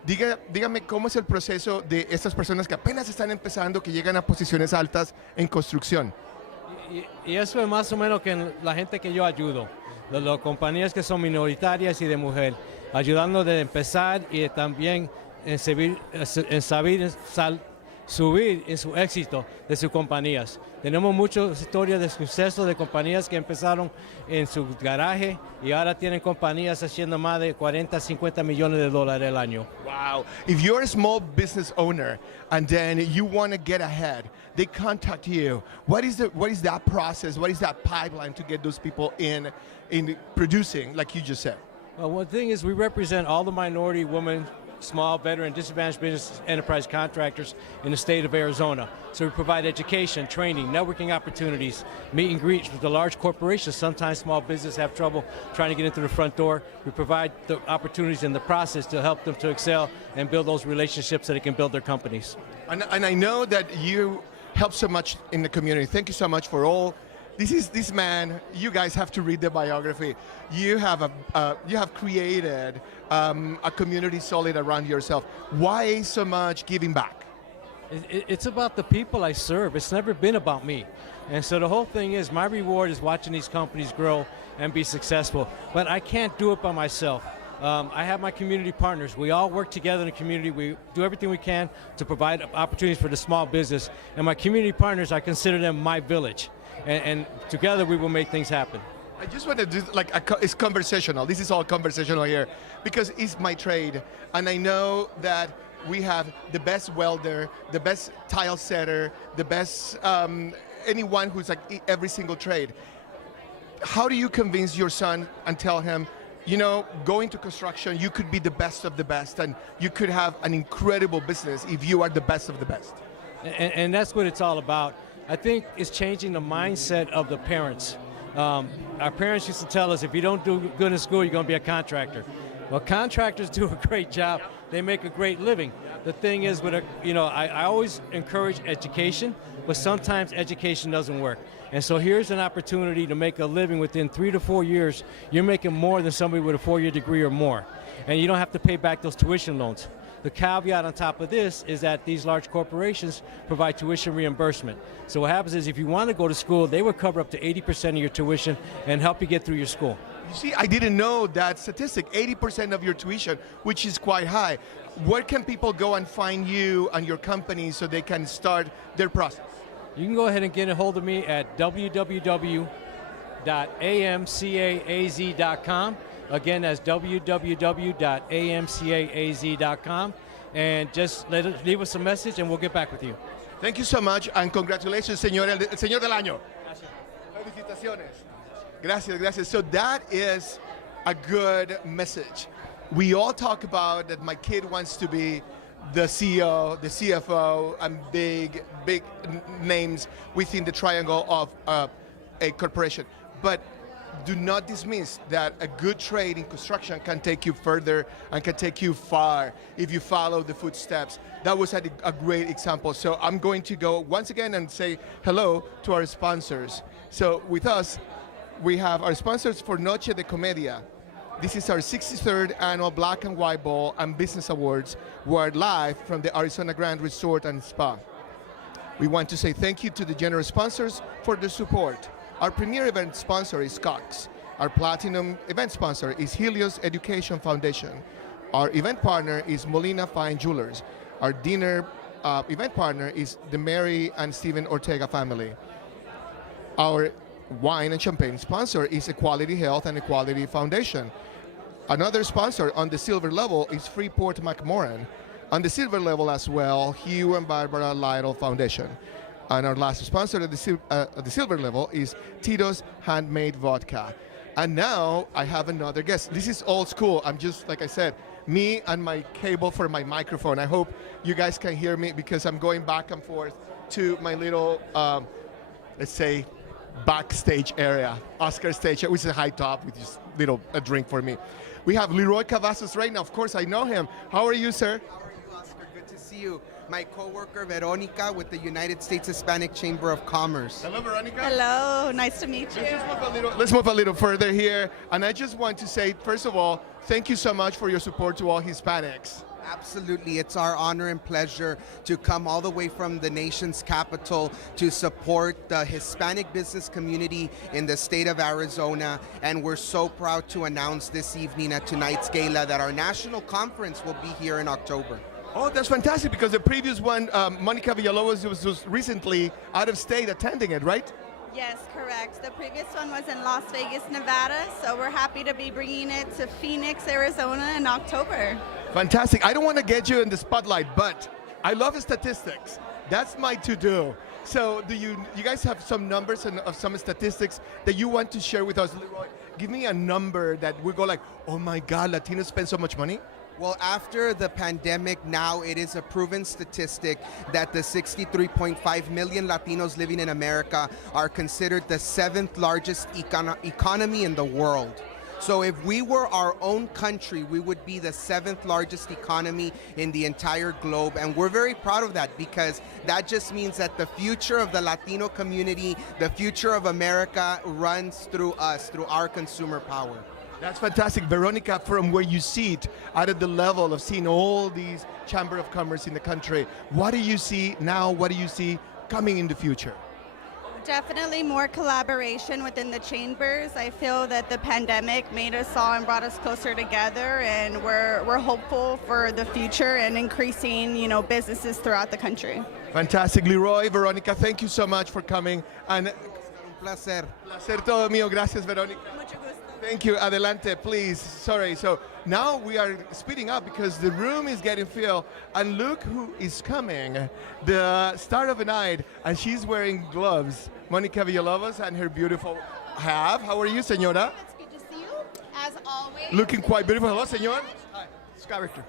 Dígame cómo es el proceso de estas personas que apenas están empezando, que llegan a posiciones altas en construcción. Y eso es más o menos que la gente que yo ayudo, las compañías que son minoritarias y de mujer, ayudando de empezar y también en subir en su éxito de sus compañías. Tenemos muchas historias de suceso de compañías que empezaron en su garaje y ahora tienen compañías haciendo más de 40, 50 millones de dólares al año. Wow. If you're a small business owner and then you want to get ahead, they contact you. What is that process? What is that pipeline to get those people in producing, like you just said? Well, one thing is we represent all the minority women, small, veteran, disadvantaged business enterprise contractors in the state of Arizona. So we provide education, training, networking opportunities, meet and greets with the large corporations. Sometimes small businesses have trouble trying to get into the front door. We provide the opportunities in the process to help them to excel and build those relationships so they can build their companies. And I know that you help so much in the community. Thank you so much for all. This man. You guys have to read the biography. You have created a community solid around yourself. Why so much giving back? It's about the people I serve. It's never been about me. And so the whole thing is my reward is watching these companies grow and be successful. But I can't do it by myself. I have my community partners. We all work together in the community. We do everything we can to provide opportunities for the small business. And my community partners, I consider them my village. And together we will make things happen. I just want to do it's conversational. This is all conversational here because it's my trade, and I know that we have the best welder, the best tile setter, the best anyone who's like every single trade. How do you convince your son and tell him, you know, going to construction, you could be the best of the best, and you could have an incredible business if you are the best of the best? And that's what it's all about. I think it's changing the mindset of the parents. Our parents used to tell us, if you don't do good in school, you're going to be a contractor. Well, contractors do a great job. They make a great living. The thing is, I always encourage education, but sometimes education doesn't work. And so here's an opportunity to make a living within 3 to 4 years. You're making more than somebody with a 4-year degree or more. And you don't have to pay back those tuition loans. The caveat on top of this is that these large corporations provide tuition reimbursement. So what happens is if you want to go to school, they will cover up to 80% of your tuition and help you get through your school. You see, I didn't know that statistic, 80% of your tuition, which is quite high. Where can people go and find you and your company so they can start their process? You can go ahead and get a hold of me at www.amcaaz.com. Again, that's www.amcaaz.com. And just leave us a message and we'll get back with you. Thank you so much and congratulations, señor del año. Felicitaciones. Gracias. So that is a good message. We all talk about that my kid wants to be the CEO, the CFO, and big names within the triangle of a corporation. But do not dismiss that a good trade in construction can take you further and can take you far if you follow the footsteps. That was a great example. So I'm going to go once again and say hello to our sponsors. So with us, we have our sponsors for Noche de Comedia. This is our 63rd annual Black and White Ball and Business Awards. We're live from the Arizona Grand Resort and Spa. We want to say thank you to the generous sponsors for the support. Our premier event sponsor is Cox. Our platinum event sponsor is Helios Education Foundation. Our event partner is Molina Fine Jewelers. Our dinner event partner is the Mary and Stephen Ortega family. Our wine and champagne sponsor is Equality Health and Equality Foundation. Another sponsor on the silver level is Freeport Mcmoran. On the silver level as well, Hugh and Barbara Lytle Foundation. And our last sponsor at the silver level is Tito's Handmade Vodka. And now I have another guest. This is old school. I'm just, like I said, me and my cable for my microphone. I hope you guys can hear me because I'm going back and forth to my little, let's say, backstage area, Oscar stage, which is a high top with just a drink for me. We have Leroy Cavazos right now. Of course, I know him. How are you, sir? How are you, Oscar? Good to see you. My coworker Veronica with the United States Hispanic Chamber of Commerce. Hello, Veronica. Hello, nice to meet you. Let's move a little further here. And I just want to say, first of all, thank you so much for your support to all Hispanics. Absolutely. It's our honor and pleasure to come all the way from the nation's capital to support the Hispanic business community in the state of Arizona. And we're so proud to announce this evening at tonight's gala that our national conference will be here in October. Oh, that's fantastic, because the previous one, Monica Villalobos, was recently out of state attending it, right? Yes, correct. The previous one was in Las Vegas, Nevada, so we're happy to be bringing it to Phoenix, Arizona in October. Fantastic. I don't want to get you in the spotlight, but I love statistics. That's my to-do. So do you guys have some numbers and of some statistics that you want to share with us? Leroy, give me a number that we go like, oh my God, Latinos spend so much money? Well, after the pandemic, now it is a proven statistic that the 63.5 million Latinos living in America are considered the 7th largest economy in the world. So if we were our own country, we would be the 7th largest economy in the entire globe. And we're very proud of that, because that just means that the future of the Latino community, the future of America runs through us, through our consumer power. That's fantastic. Veronica, from where you sit, out of the level of seeing all these Chamber of Commerce in the country, what do you see now? What do you see coming in the future? Definitely more collaboration within the chambers. I feel that the pandemic made us all and brought us closer together, and we're hopeful for the future and increasing, businesses throughout the country. Fantastic. Leroy, Veronica, thank you so much for coming. And Un placer. placer todo mío. Gracias, Veronica. Mucho gusto. Thank you. Adelante, please. Sorry. So now we are speeding up because the room is getting filled. And look who is coming. The star of the night. And she's wearing gloves. Monica Villalobos and her beautiful have. How are you, señora? It's good to see you, as always. Looking quite beautiful. Hello, señor. Hi. It's character.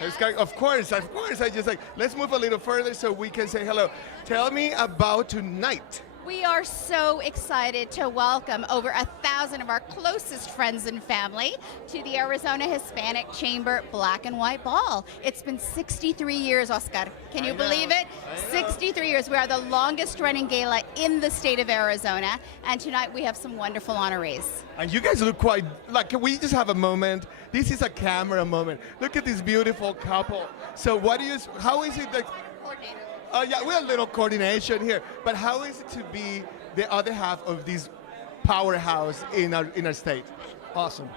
Victor. Of course. I just let's move a little further so we can say hello. Tell me about tonight. We are so excited to welcome over 1,000 of our closest friends and family to the Arizona Hispanic Chamber Black and White Ball. It's been 63 years, Oscar. Can you believe it? 63 years. We are the longest running gala in the state of Arizona, and tonight we have some wonderful honorees. And you guys look quite like, can we just have a moment? This is a camera moment. Look at this beautiful couple. So how is it like? Coordinator. Yeah, we have a little coordination here. But how is it to be the other half of this powerhouse in our state? Awesome.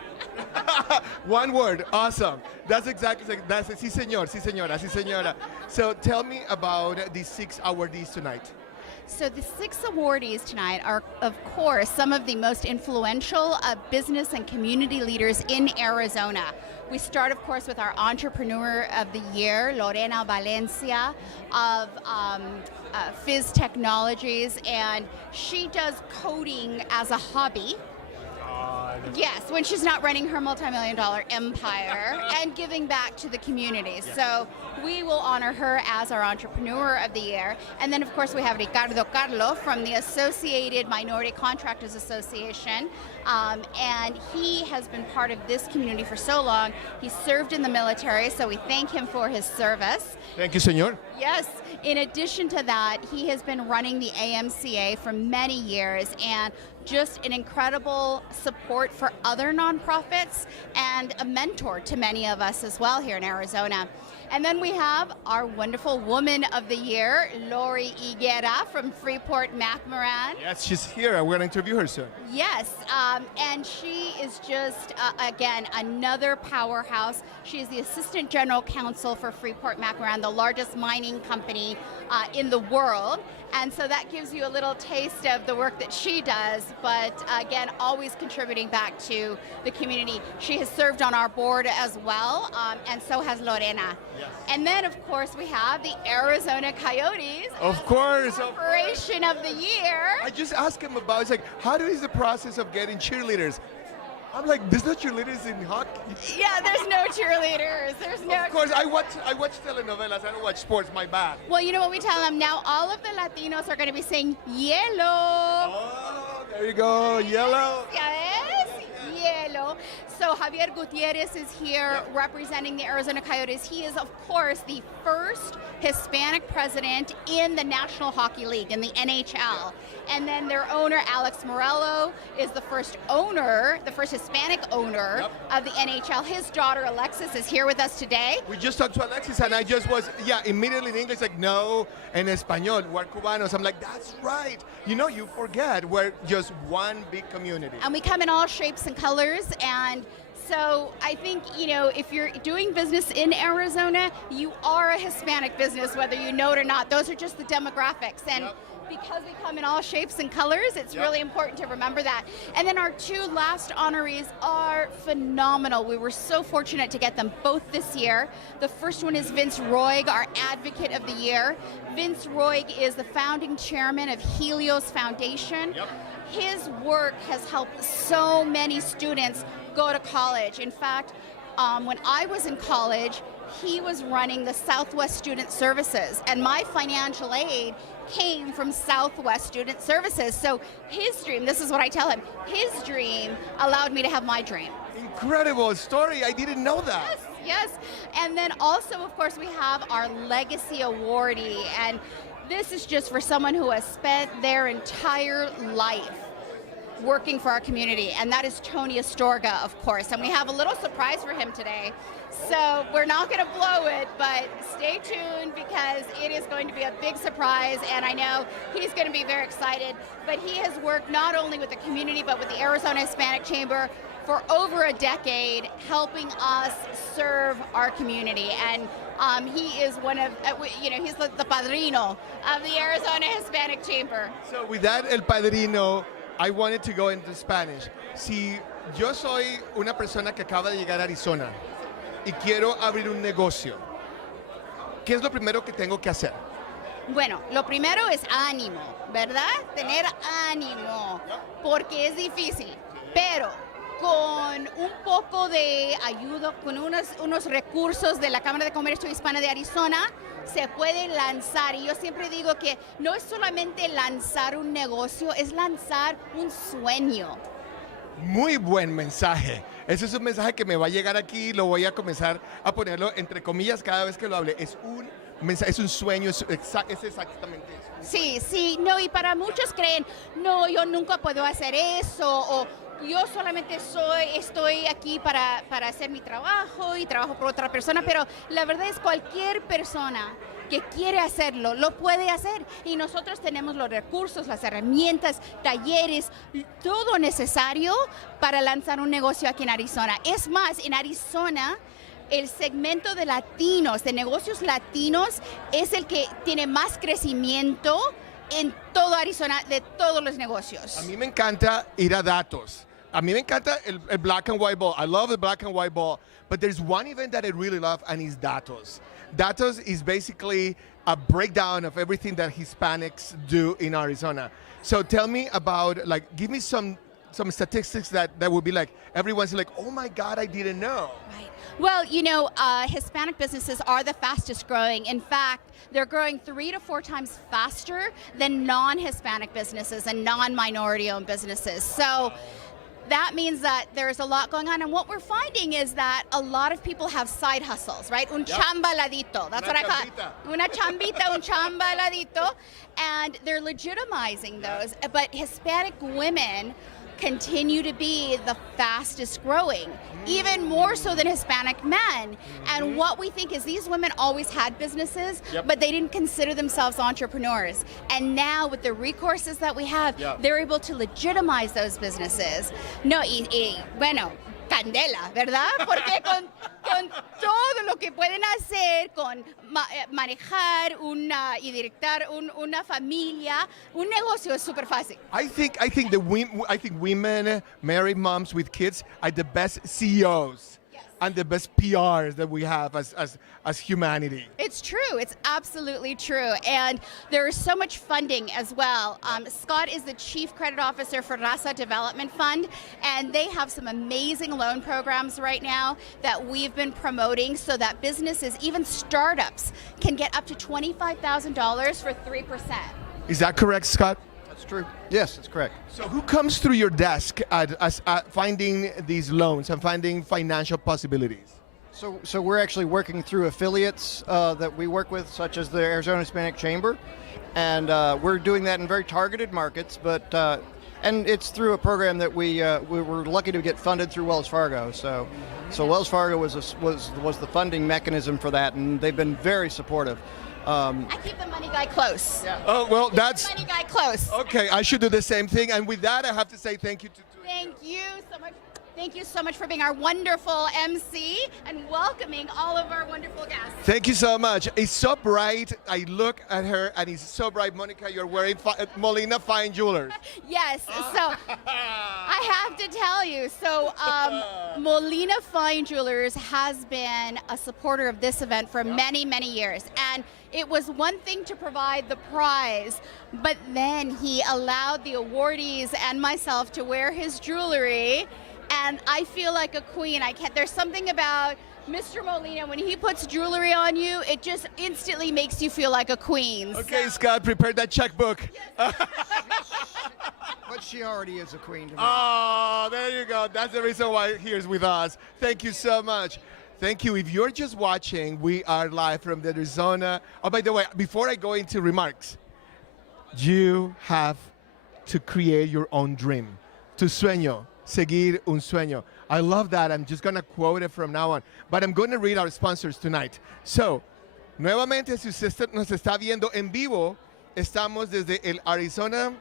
One word, awesome. That's exactly, that's sí señor, sí señora, sí señora. So tell me about the 6 awardees tonight. So the 6 awardees tonight are, of course, some of the most influential business and community leaders in Arizona. We start, of course, with our Entrepreneur of the Year, Lorena Valencia of Fizz Technologies, and she does coding as a hobby. Yes, when she's not running her multi-million-dollar empire and giving back to the community. Yeah. So we will honor her as our Entrepreneur of the Year. And then, of course, we have Ricardo Carlo from the Associated Minority Contractors Association. And he has been part of this community for so long. He served in the military, so we thank him for his service. Thank you, senor. Yes. In addition to that, he has been running the AMCA for many years, and just an incredible support for other nonprofits and a mentor to many of us as well here in Arizona. And then we have our wonderful Woman of the Year, Laurie Iguera from Freeport, Mcmoran. Yes, she's here. We're going to interview her soon. Yes, and she is just, again, another powerhouse. She is the Assistant General Counsel for Freeport, Mcmoran, the largest mining company in the world. And so that gives you a little taste of the work that she does, but again, always contributing back to the community. She has served on our board as well, and so has Lorena. Yes. And then, of course, we have the Arizona Coyotes. Of course. Corporation of the Year. I just asked him about, it's like, how is the process of getting cheerleaders? I'm like, there's no cheerleaders in hockey. Yeah, there's no cheerleaders. There's no. Of course, I watch telenovelas. I don't watch sports. My bad. Well, you know what we tell them now? All of the Latinos are going to be saying yellow. Oh, there you go, yellow. Yes, yellow. So Javier Gutierrez is here representing the Arizona Coyotes. He is, of course, the first Hispanic president in the National Hockey League, in the NHL. And then their owner, Alex Morello, is the first owner, the first Hispanic owner of the NHL. His daughter, Alexis, is here with us today. We just talked to Alexis, and I just was, immediately in English, like, no, en español, we're Cubanos. I'm like, that's right. You know, you forget we're just one big community. And we come in all shapes and colors, and so I think, you know, if you're doing business in Arizona, you are a Hispanic business, whether you know it or not. Those are just the demographics. And because we come in all shapes and colors, it's really important to remember that. And then our two last honorees are phenomenal. We were so fortunate to get them both this year. The first one is Vince Royg, our Advocate of the Year. Vince Royg is the founding chairman of Helios Foundation. His work has helped so many students go to college. In fact, when I was in college, he was running the Southwest Student Services, and my financial aid came from Southwest Student Services. So his dream, this is what I tell him, his dream allowed me to have my dream. Incredible story. I didn't know that. Yes. And then also, of course, we have our Legacy Awardee, and this is just for someone who has spent their entire life working for our community, and that is Tony Astorga, of course. And we have a little surprise for him today. So we're not going to blow it, but stay tuned because it is going to be a big surprise, and I know he's going to be very excited. But he has worked not only with the community, but with the Arizona Hispanic Chamber for over a decade, helping us serve our community. And he is one of, he's the padrino of the Arizona Hispanic Chamber. So with that, El Padrino, I wanted to go into Spanish. Si yo soy una persona que acaba de llegar a Arizona y quiero abrir un negocio, ¿qué es lo primero que tengo que hacer? Bueno, lo primero es ánimo, ¿verdad? Tener ánimo, porque es difícil, pero con un poco de ayuda, con unos recursos de la Cámara de Comercio Hispana de Arizona, se puede lanzar. Y yo siempre digo que no es solamente lanzar un negocio, es lanzar un sueño. Muy buen mensaje. Ese es un mensaje que me va a llegar aquí y lo voy a comenzar a ponerlo entre comillas cada vez que lo hable. Es un mensaje, es un sueño, es exactamente eso. Sí, sí, no, y para muchos creen, no, yo nunca puedo hacer eso, o yo solamente estoy aquí para hacer mi trabajo y trabajo por otra persona, pero la verdad es cualquier persona que quiere hacerlo, lo puede hacer. Y nosotros tenemos los recursos, las herramientas, talleres, todo necesario para lanzar un negocio aquí en Arizona. Es más, en Arizona, el segmento de latinos, de negocios latinos, es el que tiene más crecimiento en todo Arizona, de todos los negocios. A mí me encanta ir a datos. A mí me encanta el black and white ball. I love the black and white ball. But there's one event that I really love, and it's Datos. Datos is basically a breakdown of everything that Hispanics do in Arizona. So tell me about, give me some statistics that would be like, everyone's like, oh my God, I didn't know. Right. Well, Hispanic businesses are the fastest growing. In fact, they're growing 3 to 4 times faster than non-Hispanic businesses and non-minority owned businesses. So that means that there's a lot going on. And what we're finding is that a lot of people have side hustles, right? Un chamba ladito. That's what I call it. Una chambita, un chamba ladito. And they're legitimizing those. But Hispanic women continue to be the fastest growing, even more so than Hispanic men. And what we think is these women always had businesses, but they didn't consider themselves entrepreneurs. And now with the recourses that we have, they're able to legitimize those businesses. No, bueno, candela, ¿verdad? Porque con todo lo que pueden hacer, con manejar y directar una familia, un negocio es súper fácil. I think women, married moms with kids, are the best CEOs and the best PRs that we have as humanity. It's true. It's absolutely true. And there is so much funding as well. Scott is the Chief Credit Officer for Raza Development Fund, and they have some amazing loan programs right now that we've been promoting so that businesses, even startups, can get up to $25,000 for 3%. Is that correct, Scott? That's true. Yes, that's correct. So who comes through your desk at finding these loans and finding financial possibilities? So we're actually working through affiliates that we work with, such as the Arizona Hispanic Chamber, and we're doing that in very targeted markets. But and it's through a program that we were lucky to get funded through Wells Fargo. So Wells Fargo was the funding mechanism for that, and they've been very supportive. I keep the money guy close. Yeah. Oh, well, that's... Money guy close. Okay, I should do the same thing. And with that, I have to say thank you to Thank you so much. Thank you so much for being our wonderful MC and welcoming all of our wonderful guests. Thank you so much. It's so bright. I look at her, and it's so bright. Monica, you're wearing Molina Fine Jewelers. Yes, so I have to tell you, so Molina Fine Jewelers has been a supporter of this event for many, many years. And it was one thing to provide the prize, but then he allowed the awardees and myself to wear his jewelry, and I feel like a queen. There's something about Mr. Molina, when he puts jewelry on you, it just instantly makes you feel like a queen. Okay, so. Scott, prepare that checkbook. But she already is a queen to me. Oh, there you go. That's the reason why he's with us. Thank you so much. Thank you. If you're just watching, we are live from the Arizona. Oh, by the way, before I go into remarks, you have to create your own dream. Tu sueño, seguir un sueño. I love that. I'm just going to quote it from now on. But I'm going to read our sponsors tonight. So, nuevamente, si usted nos está viendo en vivo, estamos desde el Arizona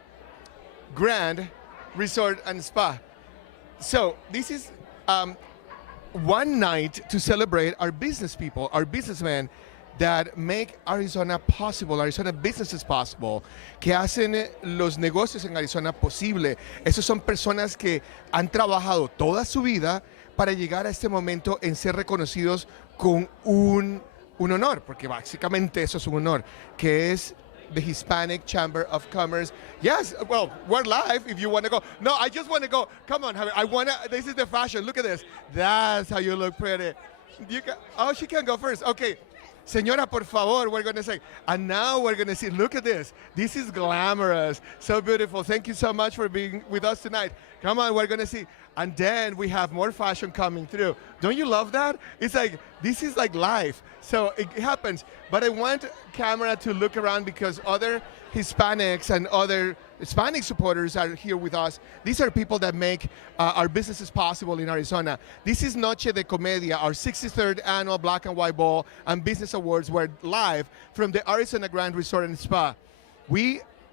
Grand Resort and Spa. So, this is one night to celebrate our business people, our businessmen that make Arizona possible, Arizona businesses possible, que hacen los negocios en Arizona posible. Esos son personas que han trabajado toda su vida para llegar a este momento en ser reconocidos con un honor, porque básicamente eso es un honor, que es the Hispanic Chamber of Commerce. Yes, well, we're live if you want to go. No, I just want to go. Come on, Javier. This is the fashion. Look at this. That's how you look pretty. She can go first. Okay. Señora, por favor, we're going to say. And now we're going to see. Look at this. This is glamorous. So beautiful. Thank you so much for being with us tonight. Come on, we're going to see. And then we have more fashion coming through. Don't you love that? It's like, this is like life. So it happens. But I want camera to look around because other Hispanics and other Hispanic supporters are here with us. These are people that make our businesses possible in Arizona. This is Noche de Comedia, our 63rd annual Black and White Ball and Business Awards were live from the Arizona Grand Resort and Spa.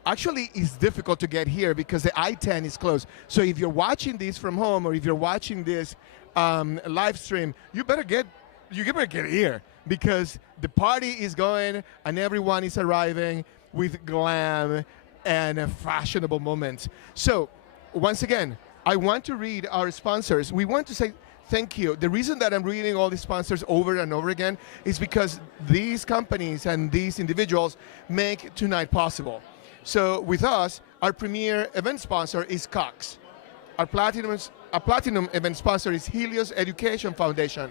Actually, it's difficult to get here because the I-10 is closed. So if you're watching this from home or if you're watching this live stream, you better get here because the party is going and everyone is arriving with glam and fashionable moments. So once again, I want to read our sponsors. We want to say thank you. The reason that I'm reading all these sponsors over and over again is because these companies and these individuals make tonight possible. So with us, our premier event sponsor is Cox. Our platinum event sponsor is Helios Education Foundation.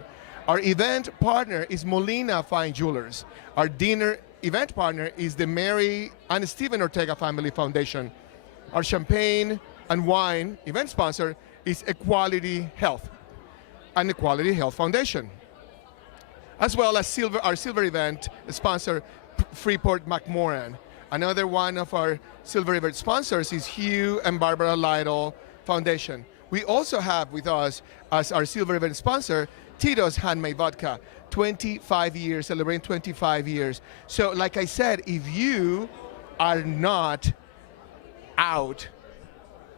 Our event partner is Molina Fine Jewelers. Our dinner event partner is the Mary and Stephen Ortega Family Foundation. Our champagne and wine event sponsor is Equality Health and Equality Health Foundation. As well as our silver event sponsor, Freeport Mcmoran. Another one of our silver event sponsors is Hugh and Barbara Lytle Foundation. We also have with us as our silver event sponsor, Tito's Handmade Vodka. 25 years, celebrating 25 years. So like I said, if you are not out,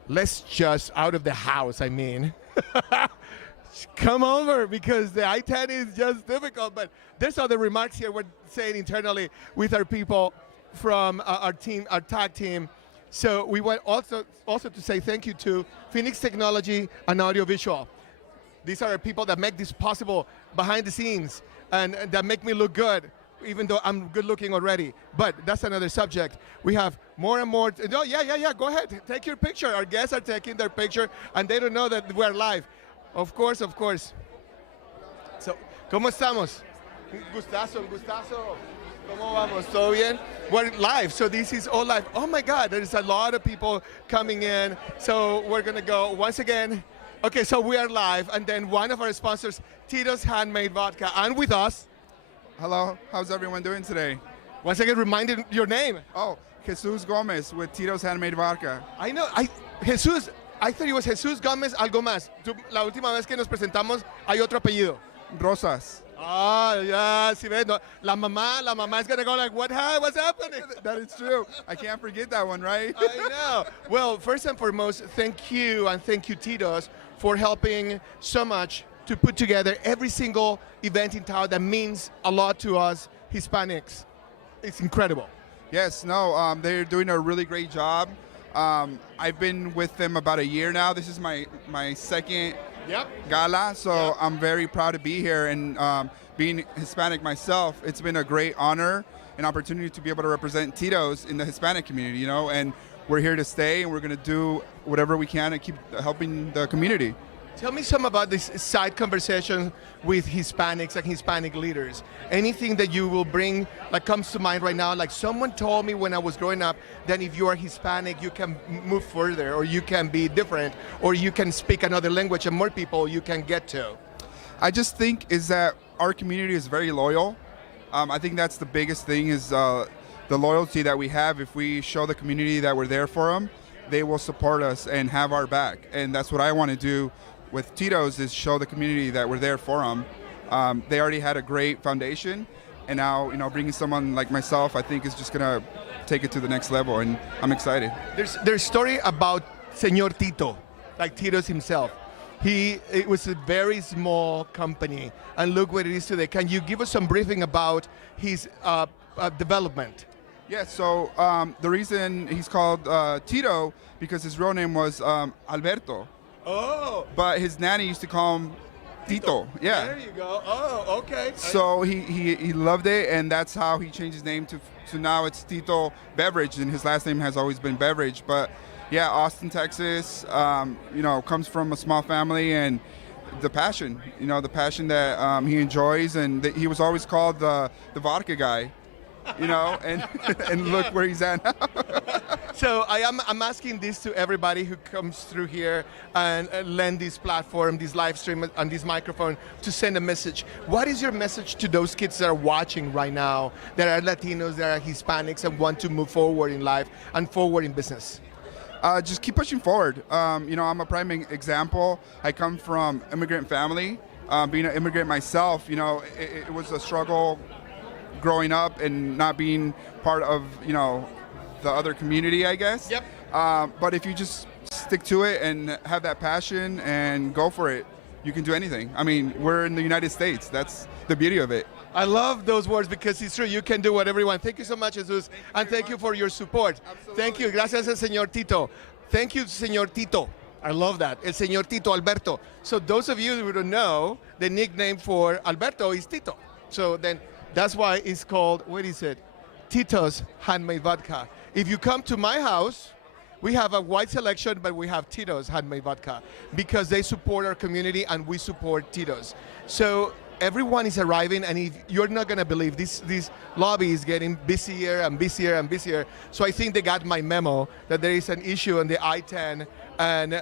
out of the house, I mean, come over because the I-10 is just difficult. But there's other remarks here we're saying internally with our people from our team, our tag team. So we want also to say thank you to Phoenix Technology and Audiovisual. These are people that make this possible behind the scenes and that make me look good, even though I'm good looking already. But that's another subject. We have more and more. No, yeah. Go ahead. Take your picture. Our guests are taking their picture and they don't know that we're live. Of course. So, ¿cómo estamos? Gustazo. ¿Cómo vamos? ¿Todo bien? We're live, so this is all live. Oh my God, there's a lot of people coming in. So we're gonna go once again. Okay, so we are live, and then one of our sponsors, Tito's Handmade Vodka, and with us. Hello, how's everyone doing today? Once again, reminding your name. Oh, Jesus Gomez with Tito's Handmade Vodka. I know, Jesús, I thought it was Jesús Gómez algo más. La última vez que nos presentamos, hay otro apellido. Rosas. Ah, yeah, si ves, no, la mamá is gonna go like, what's happening? That is true. I can't forget that one, right? I know. Well, first and foremost, thank you, and thank you, Tito's, for helping so much to put together every single event in town that means a lot to us Hispanics. It's incredible. Yes, no, they're doing a really great job. I've been with them about a year now. This is my second gala, so I'm very proud to be here. And being Hispanic myself, it's been a great honor and opportunity to be able to represent Tito's in the Hispanic community, you know, and we're here to stay, and we're going to do whatever we can to keep helping the community. Tell me some about this side conversation with Hispanics and Hispanic leaders. Anything that you will bring, like, comes to mind right now? Like, someone told me when I was growing up that if you are Hispanic, you can move further, or you can be different, or you can speak another language, and more people you can get to. I just think is that our community is very loyal. I think that's the biggest thing is the loyalty that we have. If we show the community that we're there for them, they will support us and have our back. And that's what I want to do with Tito's, is show the community that we're there for them. They already had a great foundation, and now, you know, bringing someone like myself, I think is just gonna take it to the next level, and I'm excited. There's a story about Señor Tito, like Tito's himself. It was a very small company, and look what it is today. Can you give us some briefing about his development? Yeah, so the reason he's called Tito, because his real name was Alberto. Oh. But his nanny used to call him Tito. Yeah. There you go. Oh, okay. So he loved it, and that's how he changed his name to now it's Tito Beverage, and his last name has always been Beverage. But yeah, Austin, Texas, you know, comes from a small family, and the passion that he enjoys, and he was always called the vodka guy. You know, and look where he's at now. So I'm asking this to everybody who comes through here and lend this platform, this live stream, and this microphone to send a message. What is your message to those kids that are watching right now, that are Latinos, that are Hispanics, and want to move forward in life and forward in business? Just keep pushing forward. You know, I'm a prime example. I come from immigrant family. Being an immigrant myself, you know, it was a struggle growing up and not being part of, you know, the other community, I guess. Yep. But if you just stick to it and have that passion and go for it, you can do anything. I mean, we're in the United States. That's the beauty of it. I love those words because it's true. You can do whatever you want. Thank you so much, Jesus, and thank you for your support. Absolutely. Thank you. Gracias, Señor Tito. Thank you, Señor Tito. I love that. El Señor Tito Alberto. So those of you who don't know, the nickname for Alberto is Tito. So then that's why it's called, what is it? Tito's Handmade Vodka. If you come to my house, we have a wide selection, but we have Tito's Handmade Vodka because they support our community and we support Tito's. So everyone is arriving, and you're not going to believe this lobby is getting busier and busier and busier. So I think they got my memo that there is an issue on the I-10, and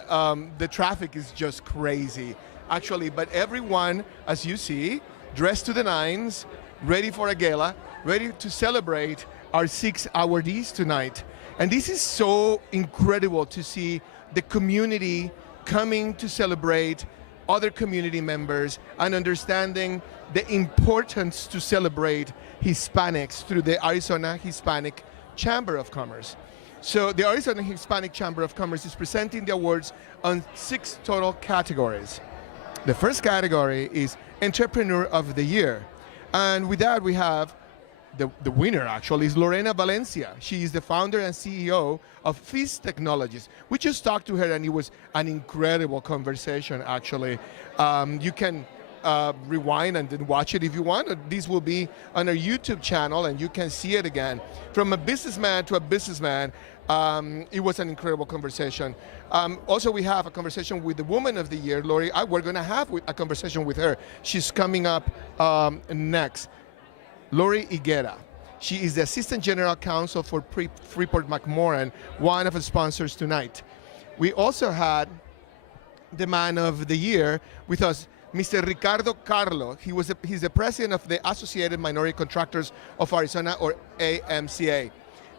the traffic is just crazy, actually. But everyone, as you see, dressed to the nines, ready for a gala, ready to celebrate our 6 awardees tonight. And this is so incredible to see the community coming to celebrate other community members and understanding the importance to celebrate Hispanics through the Arizona Hispanic Chamber of Commerce. So the Arizona Hispanic Chamber of Commerce is presenting the awards on 6 total categories. The first category is Entrepreneur of the Year. And with that, we have the winner, actually, is Lorena Valencia. She is the founder and CEO of Fizz Technologies. We just talked to her, and it was an incredible conversation, actually. You can rewind and then watch it if you want. This will be on our YouTube channel, and you can see it again. From a businessman to a businessman, it was an incredible conversation. Also, we have a conversation with the Woman of the Year, Laurie. We're going to have a conversation with her. She's coming up next. Laurie Iguera. She is the Assistant General Counsel for Freeport Mcmoran, one of the sponsors tonight. We also had the man of the year with us, Mr. Ricardo Carlo. He's the president of the Associated Minority Contractors of Arizona, or AMCA.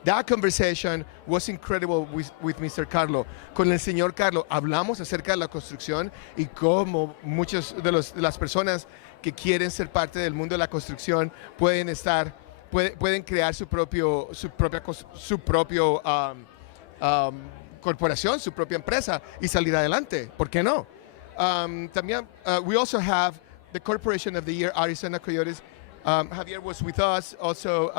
That conversation was incredible with Mr. Carlo. Con el señor Carlo hablamos acerca de la construcción y cómo muchas de las personas que quieren ser parte del mundo de la construcción pueden crear su propio corporación, su propia empresa y salir adelante. ¿Por qué no? También, we also have the Corporation of the Year, Arizona Coyotes. Javier was with us. Also,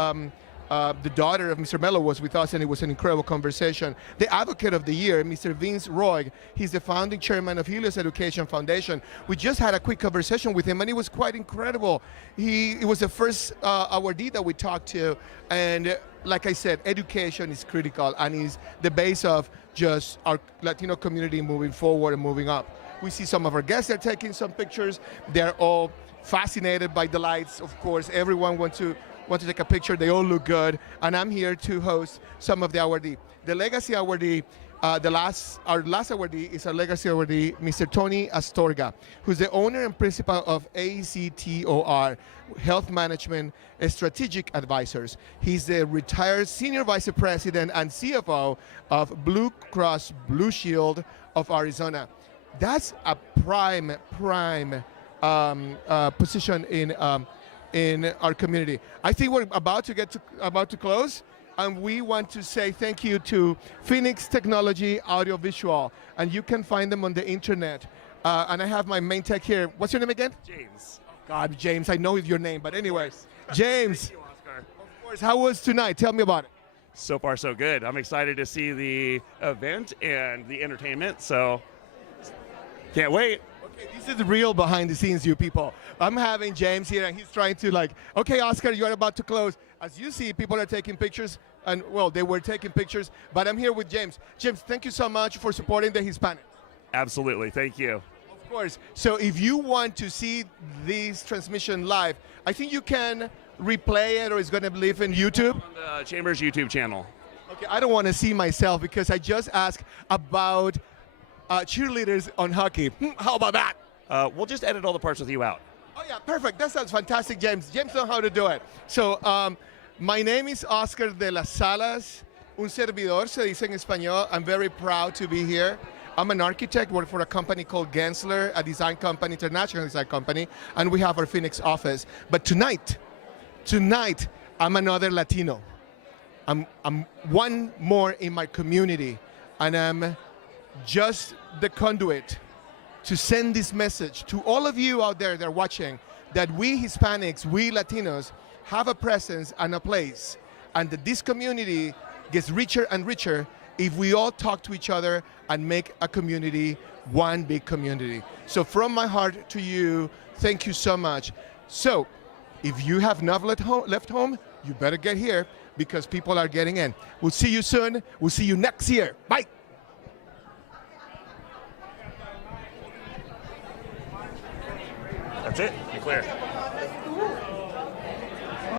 the daughter of Mr. Mello was with us, and it was an incredible conversation. The Advocate of the Year, Mr. Vince Royg, he's the founding chairman of Helios Education Foundation. We just had a quick conversation with him, and it was quite incredible. It was the first awardee that we talked to, and like I said, education is critical, and is the base of just our Latino community moving forward and moving up. We see some of our guests are taking some pictures. They're all fascinated by the lights. Of course, everyone wants to take a picture. They all look good. And I'm here to host some of the awardees. The Legacy awardee, our last awardee is our Legacy awardee, Mr. Tony Astorga, who's the owner and principal of ACTOR, Health Management Strategic Advisors. He's the retired Senior Vice President and CFO of Blue Cross Blue Shield of Arizona. That's a prime position in our community. I think we're about to close, and we want to say thank you to Phoenix Technology Audiovisual, and you can find them on the internet. And I have my main tech here. What's your name again? James. Oh God, James, I know your name, but anyways, James. Thank you, Oscar. Of course, how was tonight? Tell me about it. So far, so good. I'm excited to see the event and the entertainment, so can't wait. Okay, this is the real behind the scenes, you people. I'm having James here, and he's trying to okay, Oscar, you are about to close. As you see, people are taking pictures, and well, they were taking pictures, but I'm here with James. James, thank you so much for supporting the Hispanic. Absolutely, thank you. Of course. So if you want to see this transmission live, I think you can replay it, or it's going to live in YouTube. On the Chamber's YouTube channel. Okay, I don't want to see myself because I just asked about cheerleaders on hockey. How about that? We'll just edit all the parts with you out. Oh yeah, perfect. That sounds fantastic, James. James knows how to do it. So, my name is Oscar de las Salas, un servidor, se dice en español. I'm very proud to be here. I'm an architect, work for a company called Gensler, a design company, international design company, and we have our Phoenix office. But tonight, I'm another Latino. I'm one more in my community, and I'm just the conduit to send this message to all of you out there that are watching, that we Hispanics, we Latinos, have a presence and a place, and that this community gets richer and richer if we all talk to each other and make a community one big community. So from my heart to you, thank you so much. So if you have not left home, you better get here, because people are getting in. We'll see you soon. We'll see you next year. Bye. That's it. You're clear.